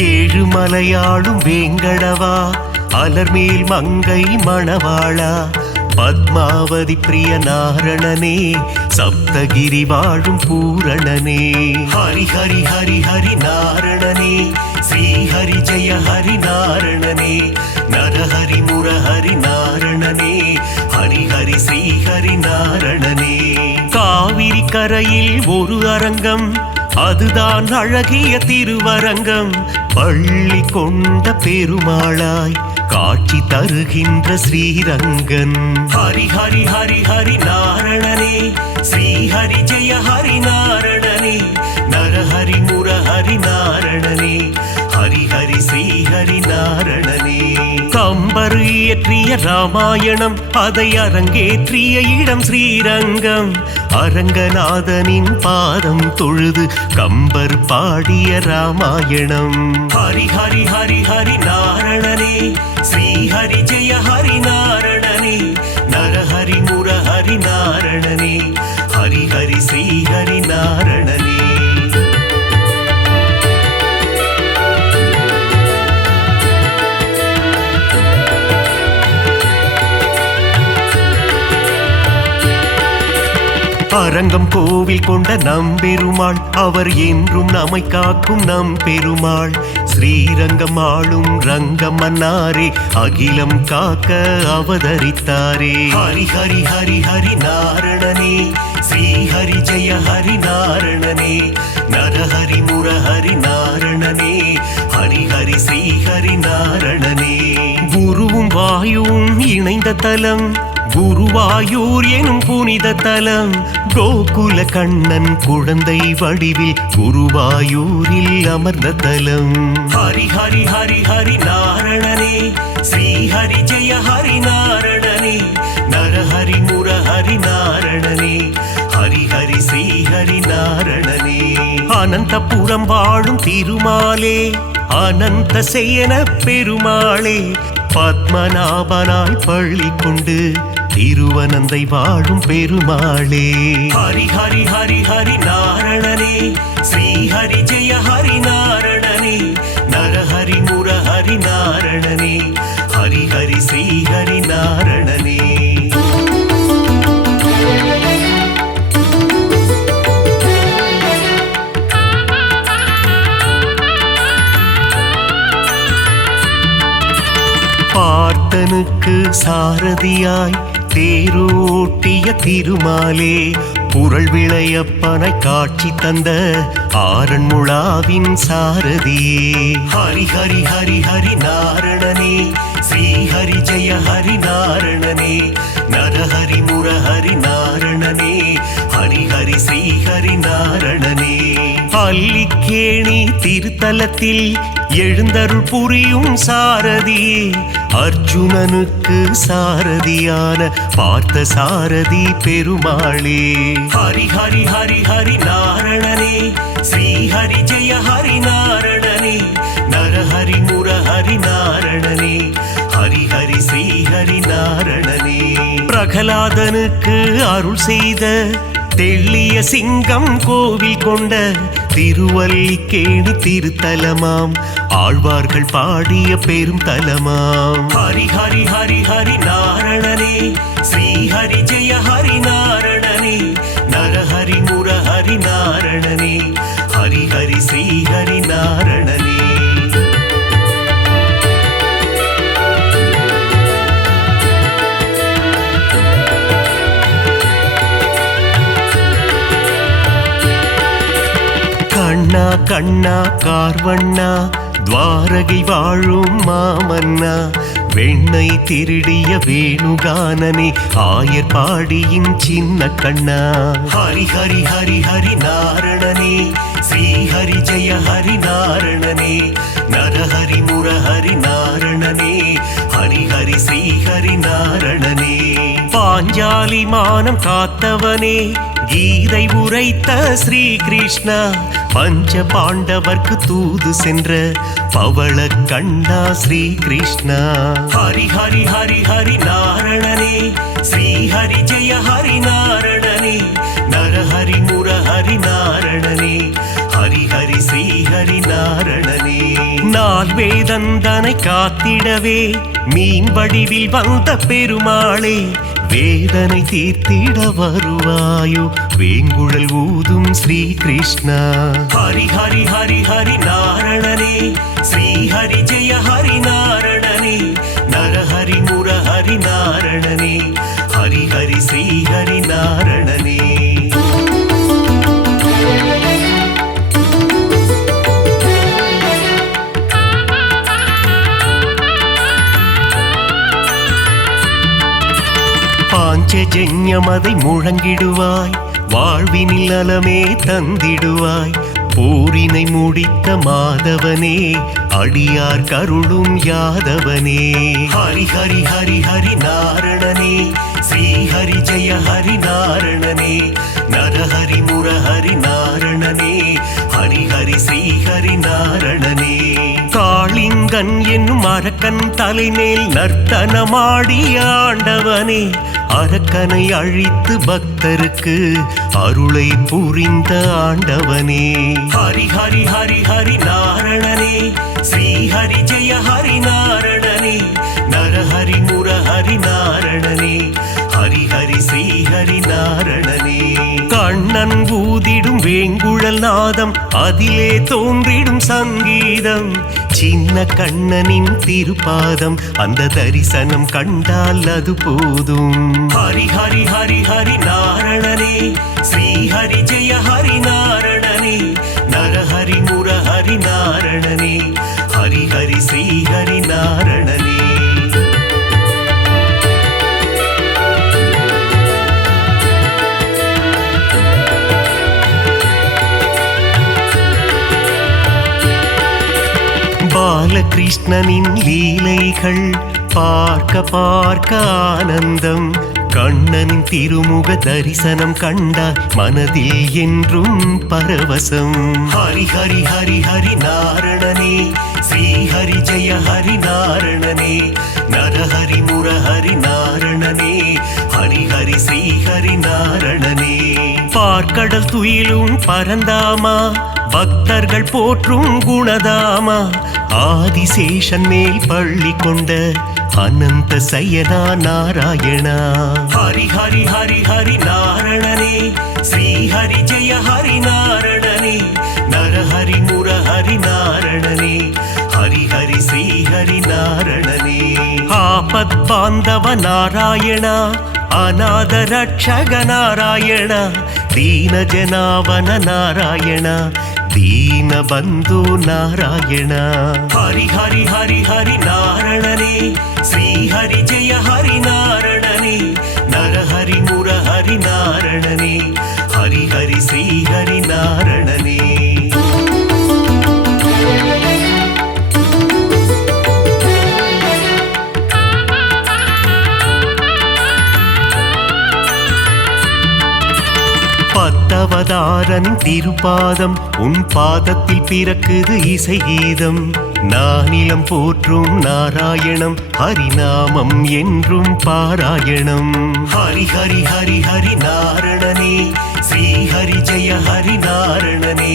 ஏழு மலையாளும் வேங்கடவா, அலர்மேல் மங்கை மணவாளா, பத்மாவதி பிரிய நாரணனே, சப்தகிரி வாழும் பூரணனே. ஹரி ஹரி ஹரி ஹரி நாரணனே, ஸ்ரீஹரி ஜெய ஹரி நாரணனே. நரஹரி முரஹரி நாரணனே, ஹரி ஹரி ஸ்ரீஹரி நாரணனே. காவிரி கரையில் ஒரு அரங்கம், அதுதான் அழகிய திருவரங்கம். பள்ளி கொண்ட பெருமாளாய் காட்சி தருகின்ற ஸ்ரீரங்கன். ஹரி ஹரி ஹரி ஹரி நாரணனே, ஸ்ரீஹரி ஜெய ஹரி நாரணனே. நரஹரி முரஹரி நாரணனே, ஹரி ஹரி ஸ்ரீஹரி நாரணனே. கம்பர் இயற்றிய ராமாயணம், அதை அரங்கேற்றிய இடம் ஸ்ரீரங்கம். அரங்கநாதனின் பாதம் தொழுது கம்பர் பாடிய ராமாயணம். ஹரி ஹரி ஹரி ஹரி நாரணனே, ஸ்ரீஹரி ஜெய ஹரி நாரணனே. நரஹரி முரஹரி நாரணனே, ஹரி ஹரி ஸ்ரீஹரி நாரணனே. அரங்கம் கோவில் கொண்ட நம்பெருமாள், அவர் என்றும் நம்மை காக்கும் நம்பெருமாள். ஸ்ரீரங்கம் ஆளும் ரங்கம் மன்னாரே, அகிலம் காக்க அவதரித்தாரே. ஹரி ஹரி ஹரி ஹரி நாரணனே, ஸ்ரீஹரி ஜெய ஹரி நாரணனே. நரஹரி முரஹரி நாரணனே, ஹரி ஹரி ஸ்ரீஹரி நாரணனே. குருவும் வாயுவும் இணைந்த தலம் குருவாயூர் எனும் புனித தலம். கோகுல கண்ணன் குழந்தை வடிவில் குருவாயூரில் அமர்ந்த தலம். ஹரி ஹரி ஹரி ஹரி நாரணனே, ஸ்ரீஹரி ஜெய ஹரி நாரணனே. நரஹரி முரஹரி நாரணனே, ஹரி ஹரி ஸ்ரீஹரி நாரணனே. அனந்தபுரம் வாழும் திருமாலே, அனந்த சேன பெருமாளே, பத்மநாபனாய் பள்ளி கொண்டு திருவனந்தை வாழும் பெருமாளே. ஹரி ஹரி ஹரி ஹரி நாரணனே, ஸ்ரீ ஹரி ஜெய ஹரி நாரணனே, நரஹரி முரஹரி நாரணனே, ஹரி ஹரி ஸ்ரீ ஹரி நாரணனே. பார்த்தனுக்கு சாரதியாய் தேரோட்டிய திருமாலே, புரள் விளையப்பனை காட்சி தந்த ஆரண்முழாவின் சாரதியே. ஹரி ஹரி ஹரி ஹரி நாரணனே, ஸ்ரீ ஹரி ஜெய ஹரி நாரணனே, நரஹரி முரஹரி நாரணனே, ஹரி ஹரி ஸ்ரீ ஹரி நாரணனே. அல்லிக்கேணி திருத்தலத்தில் எழுந்தருள் புரியும் சாரதியே, அர்ஜுனனுக்கு சாரதியான பார்த்த சாரதி பெருமாளே. ஹரி ஹரி ஹரி ஹரி நாரணனே, ஸ்ரீ ஹரி ஜெய ஹரி நாரணனே, நரஹரி முரஹரி நாரணனே, ஹரி ஹரி ஸ்ரீ ஹரி நாரணனே. பிரகலாதனுக்கு அருள் செய்த தெள்ளிய சிங்கம் கோவில் கொண்ட திருவல்லிக்கேணி திருத்தலமாம், ஆழ்வார்கள் பாடிய பெரும் தலமாம். ஹரி ஹரி ஹரி ஹரி நாரணனே, ஸ்ரீ ஹரி ஜெய ஹரி நாரணனே, நரஹரி முரஹரி நாரணனே, ஹரி ஹரி ஸ்ரீ ஹரி நாரணனே. கண்ணா கண்ணா கார்வண்ணா, துவாரகை வாழும் மாமன்னா, வெண்ணை திருடிய வேணுகானனே, ஆயர் பாடியின் சின்ன கண்ணா. ஹரி ஹரி ஹரி ஹரி நாரணனே, ஸ்ரீ ஹரி ஜெய ஹரி நாரணனே, நரஹரி முரஹரி நாரணனே, ஹரி ஹரி ஸ்ரீ ஹரி நாரணனே. பாஞ்சாலி மானம் காத்தவனே, கீதை உரைத்த ஸ்ரீ கிருஷ்ணா, பஞ்ச பாண்டவர்க்கு தூது சென்ற பவள கண்ணா ஸ்ரீ கிருஷ்ணா. ஹரி ஹரி ஹரி ஹரி நாரணனே, ஸ்ரீ ஹரி ஜெய ஹரி நாரணனே, நரஹரி முரஹரி நாரணனே, ஹரி ஹரி ஸ்ரீ ஹரி நாரணனே. நால் வேதந்தனை காத்திடவே மீன் வடிவில் வந்த பெருமாளே, வேதனை தீர்த்திட வருவாயோ வேங்குழல் ஊதும் ஸ்ரீ கிருஷ்ணா. ஹரி ஹரி ஹரி ஹரி நாரணனே, ஸ்ரீ ஹரி ஜெய ஹரி நாரணனே, நரஹரி முரஹரி நாரணனே, ஹரி ஹரி ஸ்ரீ ஹரி நாரணனே. பாஞ்சஜன்யமதை முழங்கிடுவாய், வாழ்வினில் நலமே தந்திடுவாய், போரினை முடித்த மாதவனே, அடியார் கருளும் யாதவனே. ஹரி ஹரி ஹரி ஹரி நாரணனே, ஸ்ரீ ஹரி ஜெய ஹரி நாரணனே, நரஹரி முரஹரி நாரணனே, ஹரி ஹரி ஸ்ரீ ஹரி நாரணனே. காளிங்கன் என்னும் அரக்கன் தலைமேல் நர்த்தனமாடிய ஆண்டவனே, அரக்கனை அழித்து பக்தருக்கு அருளை புரிந்த ஆண்டவனே. ஹரி ஹரி ஹரி ஹரி நாரணனே, ஸ்ரீ ஹரி ஜெய ஹரி நாரணனே, நரஹரி முரஹரி நாரணனே, ஹரி ஹரி ஸ்ரீ ஹரி நாரணனே. கண்ணன் ஊதிடும் வேங்குழல் நாதம், அதிலே தோன்றிடும் சங்கீதம், சின்ன கண்ணனின் திருப்பாதம், அந்த தரிசனம் கண்டால் அது போதும். ஹரி ஹரி ஹரி ஹரி நாரணனே, ஸ்ரீ ஹரி ஜெய ஹரி நாரணனே, நரஹரி முரஹரி நாரணனே, ஹரி ஹரி ஸ்ரீ ஹரி நாரணனே. பாலகிருஷ்ணனின் லீலைகள் பார்க்க பார்க்க ஆனந்தம், கண்ணனின் திருமுக தரிசனம் கண்டால் மனதில் என்றும் பரவசம். ஹரி ஹரி ஹரி ஹரி நாரணனே, ஸ்ரீ ஹரி ஜெய ஹரி நாரணனே, நரஹரி முரஹரி நாரணனே, ஹரி ஹரி ஸ்ரீ ஹரி நாரணனே. பார்க்கடல் துயிலும் பரந்தாமா, பக்தர்கள் போற்றும் குணதாமா, ஆதிசேஷன் மேல் பள்ளி கொண்ட அனந்த சயனா நாராயணா. ஹரி ஹரி ஹரி ஹரி நாரணனே, ஸ்ரீ ஹரி ஜெய ஹரி நாரணனே, நரஹரி முரஹரி நாரணனே, ஹரி ஹரி ஸ்ரீ ஹரி நாரணனே. ஆபத் பாந்தவ நாராயணா, அநாத ரட்சக நாராயணா, தீன ஜனாவன நாராயணா, தீன பந்து நாராயணா. ஹரி ஹரி ஹரி ஹரி நாரணனே, ஸ்ரீ ஹரி ஜெய ஹரி நாரணனே, நரஹரி முரஹரி நாரணனே, ஹரி ஹரி ஸ்ரீ ஹரி நாரணனே. பத்தவதாரனின் திருப்பாதம், உன் பாதத்தில் பிறக்குது இசை கீதம். நானிலம் போற்றும் நாராயணம், ஹரிநாமம் என்றும் பாராயணம். ஹரி ஹரி ஹரி ஹரி நாரணனே, ஸ்ரீ ஹரி ஜெய ஹரி நாரணனே,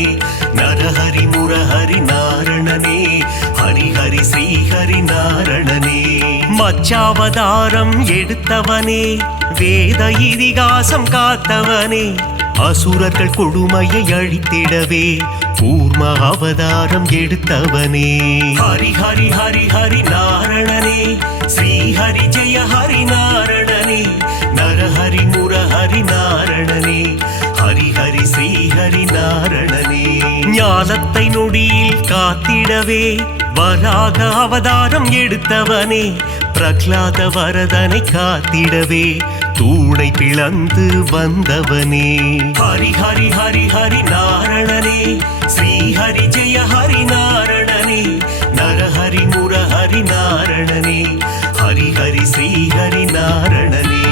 நரஹரி முரஹரி நாரணனே, ஹரி ஹரி ஸ்ரீ ஹரி நாரணனே. மச்சாவதாரம் எடுத்தவனே, வேத இதிகாசம் காத்தவனே, அசுரர்கள் கொடுமையை அழித்திடவே கூர்ம அவதாரம் எடுத்தவனே. ஹரி ஹரி ஹரி ஹரி நாரணனே, ஸ்ரீ ஹரி ஜெய ஹரி நாரணனே, நரஹரி முரஹரி நாரணனே, ஹரி ஹரி ஸ்ரீ ஹரி நாரணனே. ஞானத்தை நொடியில் காத்திடவே வராக அவதாரம் எடுத்தவனே, பிரகலாத வரதனை காத்திடவே தூணை பிளந்து வந்தவனே. ஹரி ஹரி ஹரி ஹரி நாரணனே, ஸ்ரீ ஹரி ஜெய ஹரி நாரணனே, நரஹரி முரஹரி நாரணனே, ஹரி ஹரி ஸ்ரீ ஹரி நாரணனே.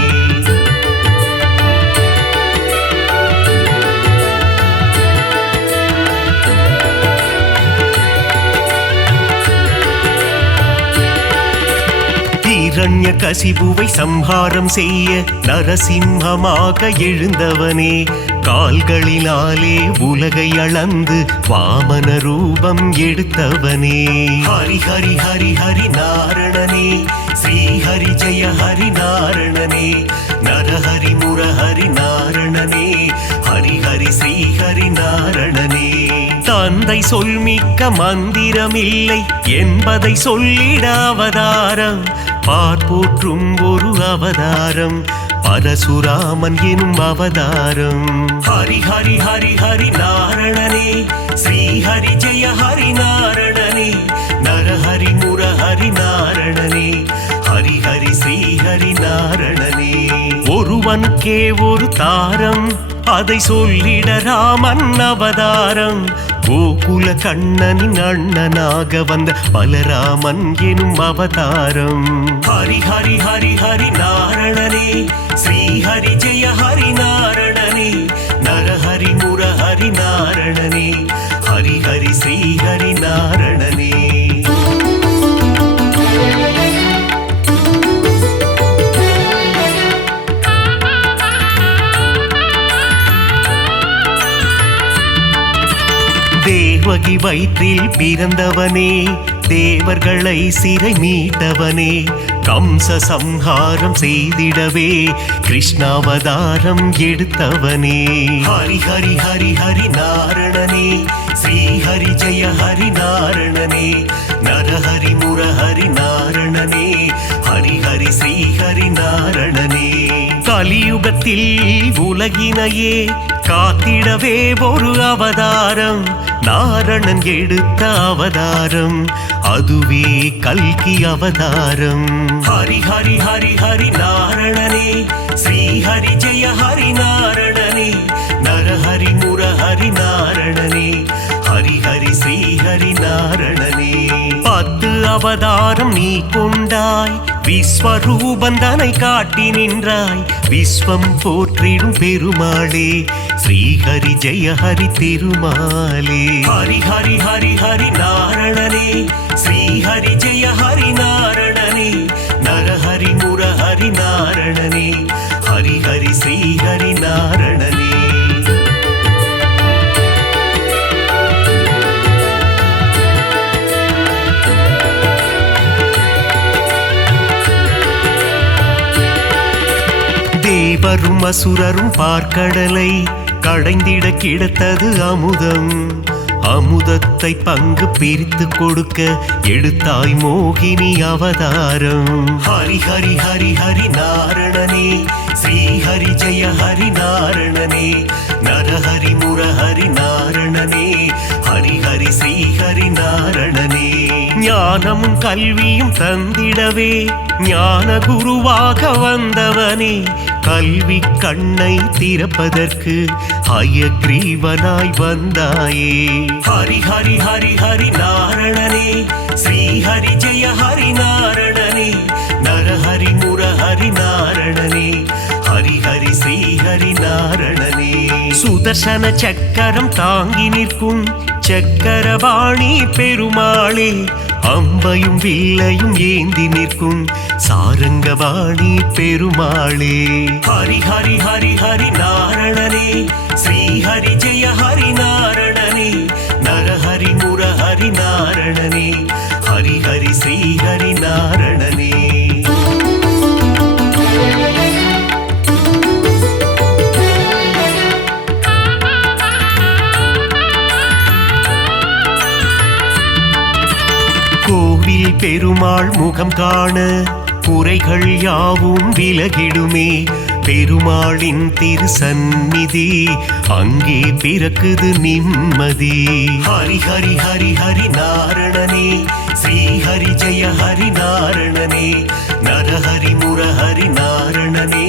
இரண்ய கசிபுவை சம்ஹாரம் செய்ய நரசிம்மமாக எழுந்தவனே, கால்களினாலே உலகை அளந்து வாமன ரூபம் எடுத்தவனே. ஹரி ஹரி ஹரி ஹரி நாரணனே, ஸ்ரீ ஹரி ஜெய ஹரி நாரணனே, நரஹரி முரஹரி நாரணனே, ஹரி ஹரி ஸ்ரீ ஹரி நாரணனே. தந்தை சொல்மிக்க மந்திரமில்லை என்பதை சொல்லிட அவதாரம், பார்ப்போற்றும் ஒரு அவதாரம், பரசுராமன் எனும் அவதாரம். ஹரி ஹரி ஹரி ஹரி நாரணனே, ஸ்ரீ ஹரி ஜெய ஹரி நாரணனே, நரஹரி முரஹரி நாரணனே, ஹரி ஹரி ஸ்ரீ ஹரி நாரணனே. ஒருவனுக்கே ஒரு தாரம், அதை சொல்லிட ராமன் அவதாரம், கோகுல கண்ணனின் அண்ணனாக வந்த பலராமன் எனும் அவதாரம். ஹரி ஹரி ஹரி ஹரி நாரணனே, ஸ்ரீ ஹரி ஜெய ஹரி நாரணனே, நரஹரி முரஹரி நாரணனே, ஹரி ஹரி ஸ்ரீ ஹரி நாரணனே. தேவகி வயிற்றில் பிறந்தவனே, தேவர்களை சிறை மீட்டவனே, கம்ச சம்ஹாரம் செய்திடவே கிருஷ்ணாவதாரம் எடுத்தவனே. ஹரி ஹரி ஹரி ஹரி நாரணனே, ஸ்ரீ ஹரி ஜெய ஹரி நாரணனே, நரஹரி முரஹரி நாரணனே, ஹரி ஹரி ஸ்ரீ ஹரி நாரணனே. கலியுகத்தில் உலகினையே காத்திடவே ஒரு அவதாரம், நாரணன் எடுத்த அவதாரம், அதுவே கல்கி அவதாரம். ஹரி ஹரி ஹரி ஹரி நாரணனே, ஸ்ரீ ஹரி ஜெய ஹரி நாரணனே, நரஹரி முரஹரி நாரணனே, ஹரி ஹரி ஸ்ரீ ஹரி நாரணனே. 10 அவதாரம் நீ கொண்டாய், விஸ்வரூபந்தனை காட்டி நின்றாய், விஸ்வம் போற்றிடும் பெருமாளே, ஸ்ரீ ஹரி ஜெய ஹரி திருமாலே. ஹரி ஹரி ஹரி ஹரி நாரணனே, ஸ்ரீ ஹரி ஜெய ஹரி நாரணனே, நரஹரி முரஹரி நாரணனே, ஹரி ஹரி ஸ்ரீ ஹரி நாரணனே. தேவரும் அசுரரும் பார்க்கடலை கடைந்திட கிடைத்தது அமுதம். அமுதத்தை பங்கு பிரித்து கொடுக்க எடுத்தாய் மோகினி அவதாரம். ஹரி ஹரி ஹரி ஹரி நாரணனே ஸ்ரீ ஹரி ஜெய ஹரி நாரணனே. நரஹரி முரஹரி நாரணனே ஹரி ஹரி ஸ்ரீ ஹரி நாரணனே. ஞானமும் கல்வியும் தந்திடவே ஞான குருவாக வந்தவனே. கல்வி கண்ணை திறப்பதற்கு ஹயக்ரீவனாய் வந்தாயே. ஹரி ஹரி ஹரி ஹரி நாரணனே ஸ்ரீ ஹரி ஜெய ஹரி நாரணனே. நரஹரி முரஹரி நாரணனே ஹரி ஹரி ஸ்ரீ ஹரி நாரணனே. சுதர்சன சக்கரம் தாங்கி நிற்கும் சக்கரபாணி பெருமாளே. அம்பையும் வில்லையும் ஏந்தி நிற்கும் சாரங்கபாணி பெருமாளே. ஹரி ஹரி ஹரி ஹரி நாரணனே ஸ்ரீ ஹரி ஜெய ஹரி நாரணனே. நரஹரி முரஹரி நாரணனே ஹரி ஹரி ஸ்ரீ ஹரி நாரணனே. கோவில் பெருமாள் முகம் காண குறைகள் யாவும் விலகிடுமே. பெருமாளின் திருசந்நிதி அங்கே பிறக்குது நிம்மதி. ஹரி ஹரி ஹரி ஹரி நாரணனே ஸ்ரீ ஹரி ஜெய ஹரி நாரணனே. நரஹரி முரஹரி நாரணனே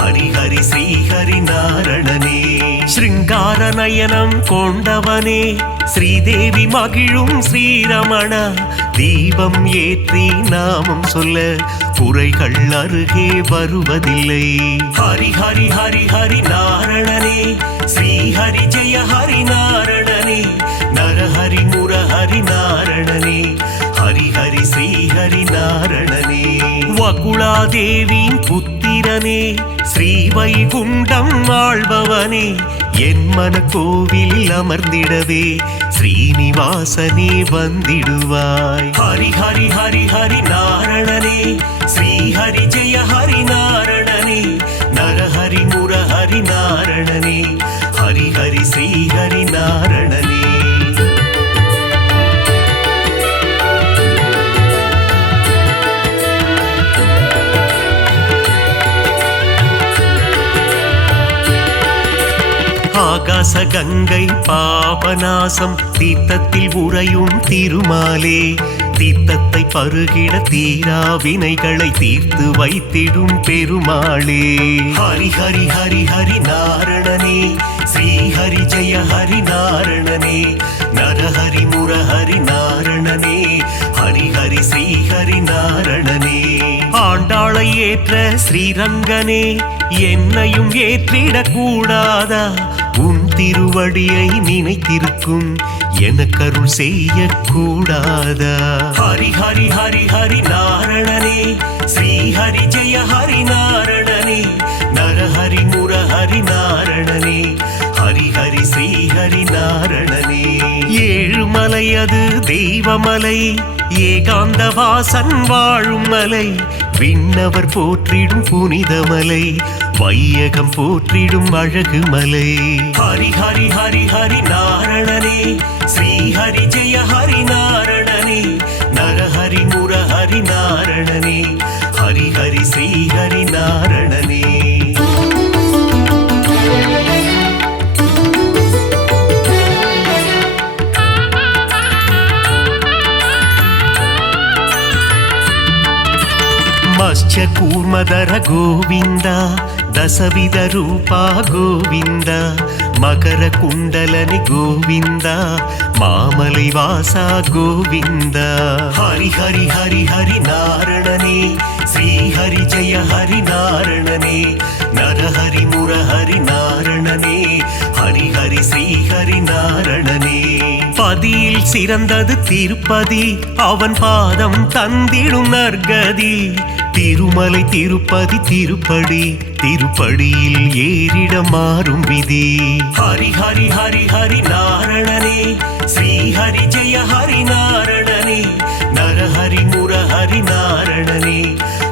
ஹரி ஹரி ஸ்ரீ ஹரி நாரணனே. ஸ்ருங்கார நயனம் கொண்டவனே ஸ்ரீதேவி மகிழும் ஸ்ரீரமண. தீபம் ஏற்றி நாமம் சொல்ல குறைகள் அருகே வருவதில்லை. ஹரி ஹரி ஹரி ஹரி நாரணனே ஸ்ரீ ஹரி ஜெய ஹரி நாரணனே. நரஹரி முரஹரி நாரணனே ஹரி ஹரி ஸ்ரீ ஹரி நாரணனே. வகுளாதேவியின் புத்திரனே ஸ்ரீ வைகுண்டம் ஆள்பவனே. என் மன கோவிலில் அமர்ந்திடவே ஸ்ரீனிவாசனே வந்திடுவாய். ஹரி ஹரி ஹரி ஹரி நாரணனே ஸ்ரீ ஹரி ஜெய ஹரி நாரணனே. நரஹரி முரஹரி நாரணனே ஹரி ஹரி ஸ்ரீ ஹரி நாரணனே. ஆகாச கங்கை பாபநாசம் தீர்த்தத்தில் உறையும் திருமாலே. தீர்த்தத்தை பருகிட தீரா வினைகளை தீர்த்து வைத்திடும் பெருமாளே. ஹரி ஹரி ஹரி ஹரி நாரணனே ஸ்ரீ ஹரி ஜெய ஹரி நாரணனே. நரஹரி முரஹரி நாரணனே ஹரி ஹரி ஸ்ரீ ஹரி நாரணனே. ஆண்டாளை ஏற்ற ஸ்ரீரங்கனே என்னையும் ஏற்றிடக் கூடாதா. உன் திருவடியை நினைத்திருக்கும் எனக்கருள் செய்ய கூடாதா. ஹரி ஹரி ஹரி ஹரி நாரணனே ஸ்ரீ ஹரி ஜெய ஹரி நாரணனே. நரஹரி முரஹரி நாரணனே ஹரி ஹரி ஸ்ரீ ஹரி நாரணனே. ஏழுமலை அது தெய்வமலை ஏகாந்த வாசன் வாழும் மலை. விண்ணவர் போற்றிடும் புனிதமலை வையகம் போற்றிடும் அழகு மலை. ஹரி ஹரி ஹரி ஹரி நாரணனே ஸ்ரீ ஹரி ஜெய ஹரி நாரணனே. நரஹரி முரஹரி நாரணனே ஹரி ஹரி ஸ்ரீ ஹரி நாரணனே. ಮತ್ಸ್ಯ ಕೂರ್ಮದರ ಗೋವಿಂದ ದಸವಿಧ ರೂಪ ಗೋವಿಂದ. ಮಕರ ಕುಂಡಲನಿ ಗೋವಿಂದ ಮಾಮಲೈ ವಾಸ ಗೋವಿಂದ. ಹರಿ ಹರಿ ಹರಿ ಹರಿ ನಾರಣನೇ ಶ್ರೀ ಹರಿ ಜಯ ಹರಿ ನಾರಣನೇ. ನರಹರಿ ಮುರಹರಿ நாரணனே ஹரி ஹரி ஸ்ரீ ஹரி நாரணனே. பதியில் சிறந்தது திருப்பதி அவன் பாதம் தந்திடும் நற்கதி. திருமலை திருப்பதி திருப்படி திருப்படியில் ஏறிட மாறும் விதி ஹரி ஹரி ஹரி ஹரி நாரணனே ஸ்ரீ ஹரி ஜெய ஹரி நாரணனே நரஹரி முரஹரி நாரணனே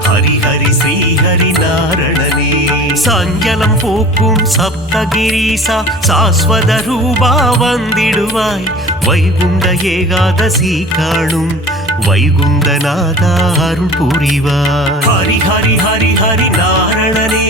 ஹரி ஹரி ஸ்ரீ ஹரி நாரணனே சஞ்சலம் போக்கும் சப்தகிரீசா சாஸ்வத ரூபா வந்திடுவாய் வைகுண்ட ஏகாதசி காணும் வைகுந்தநாதா அருள் புரிவாய் ஹரி ஹரி ஹரி ஹரி நாரணனே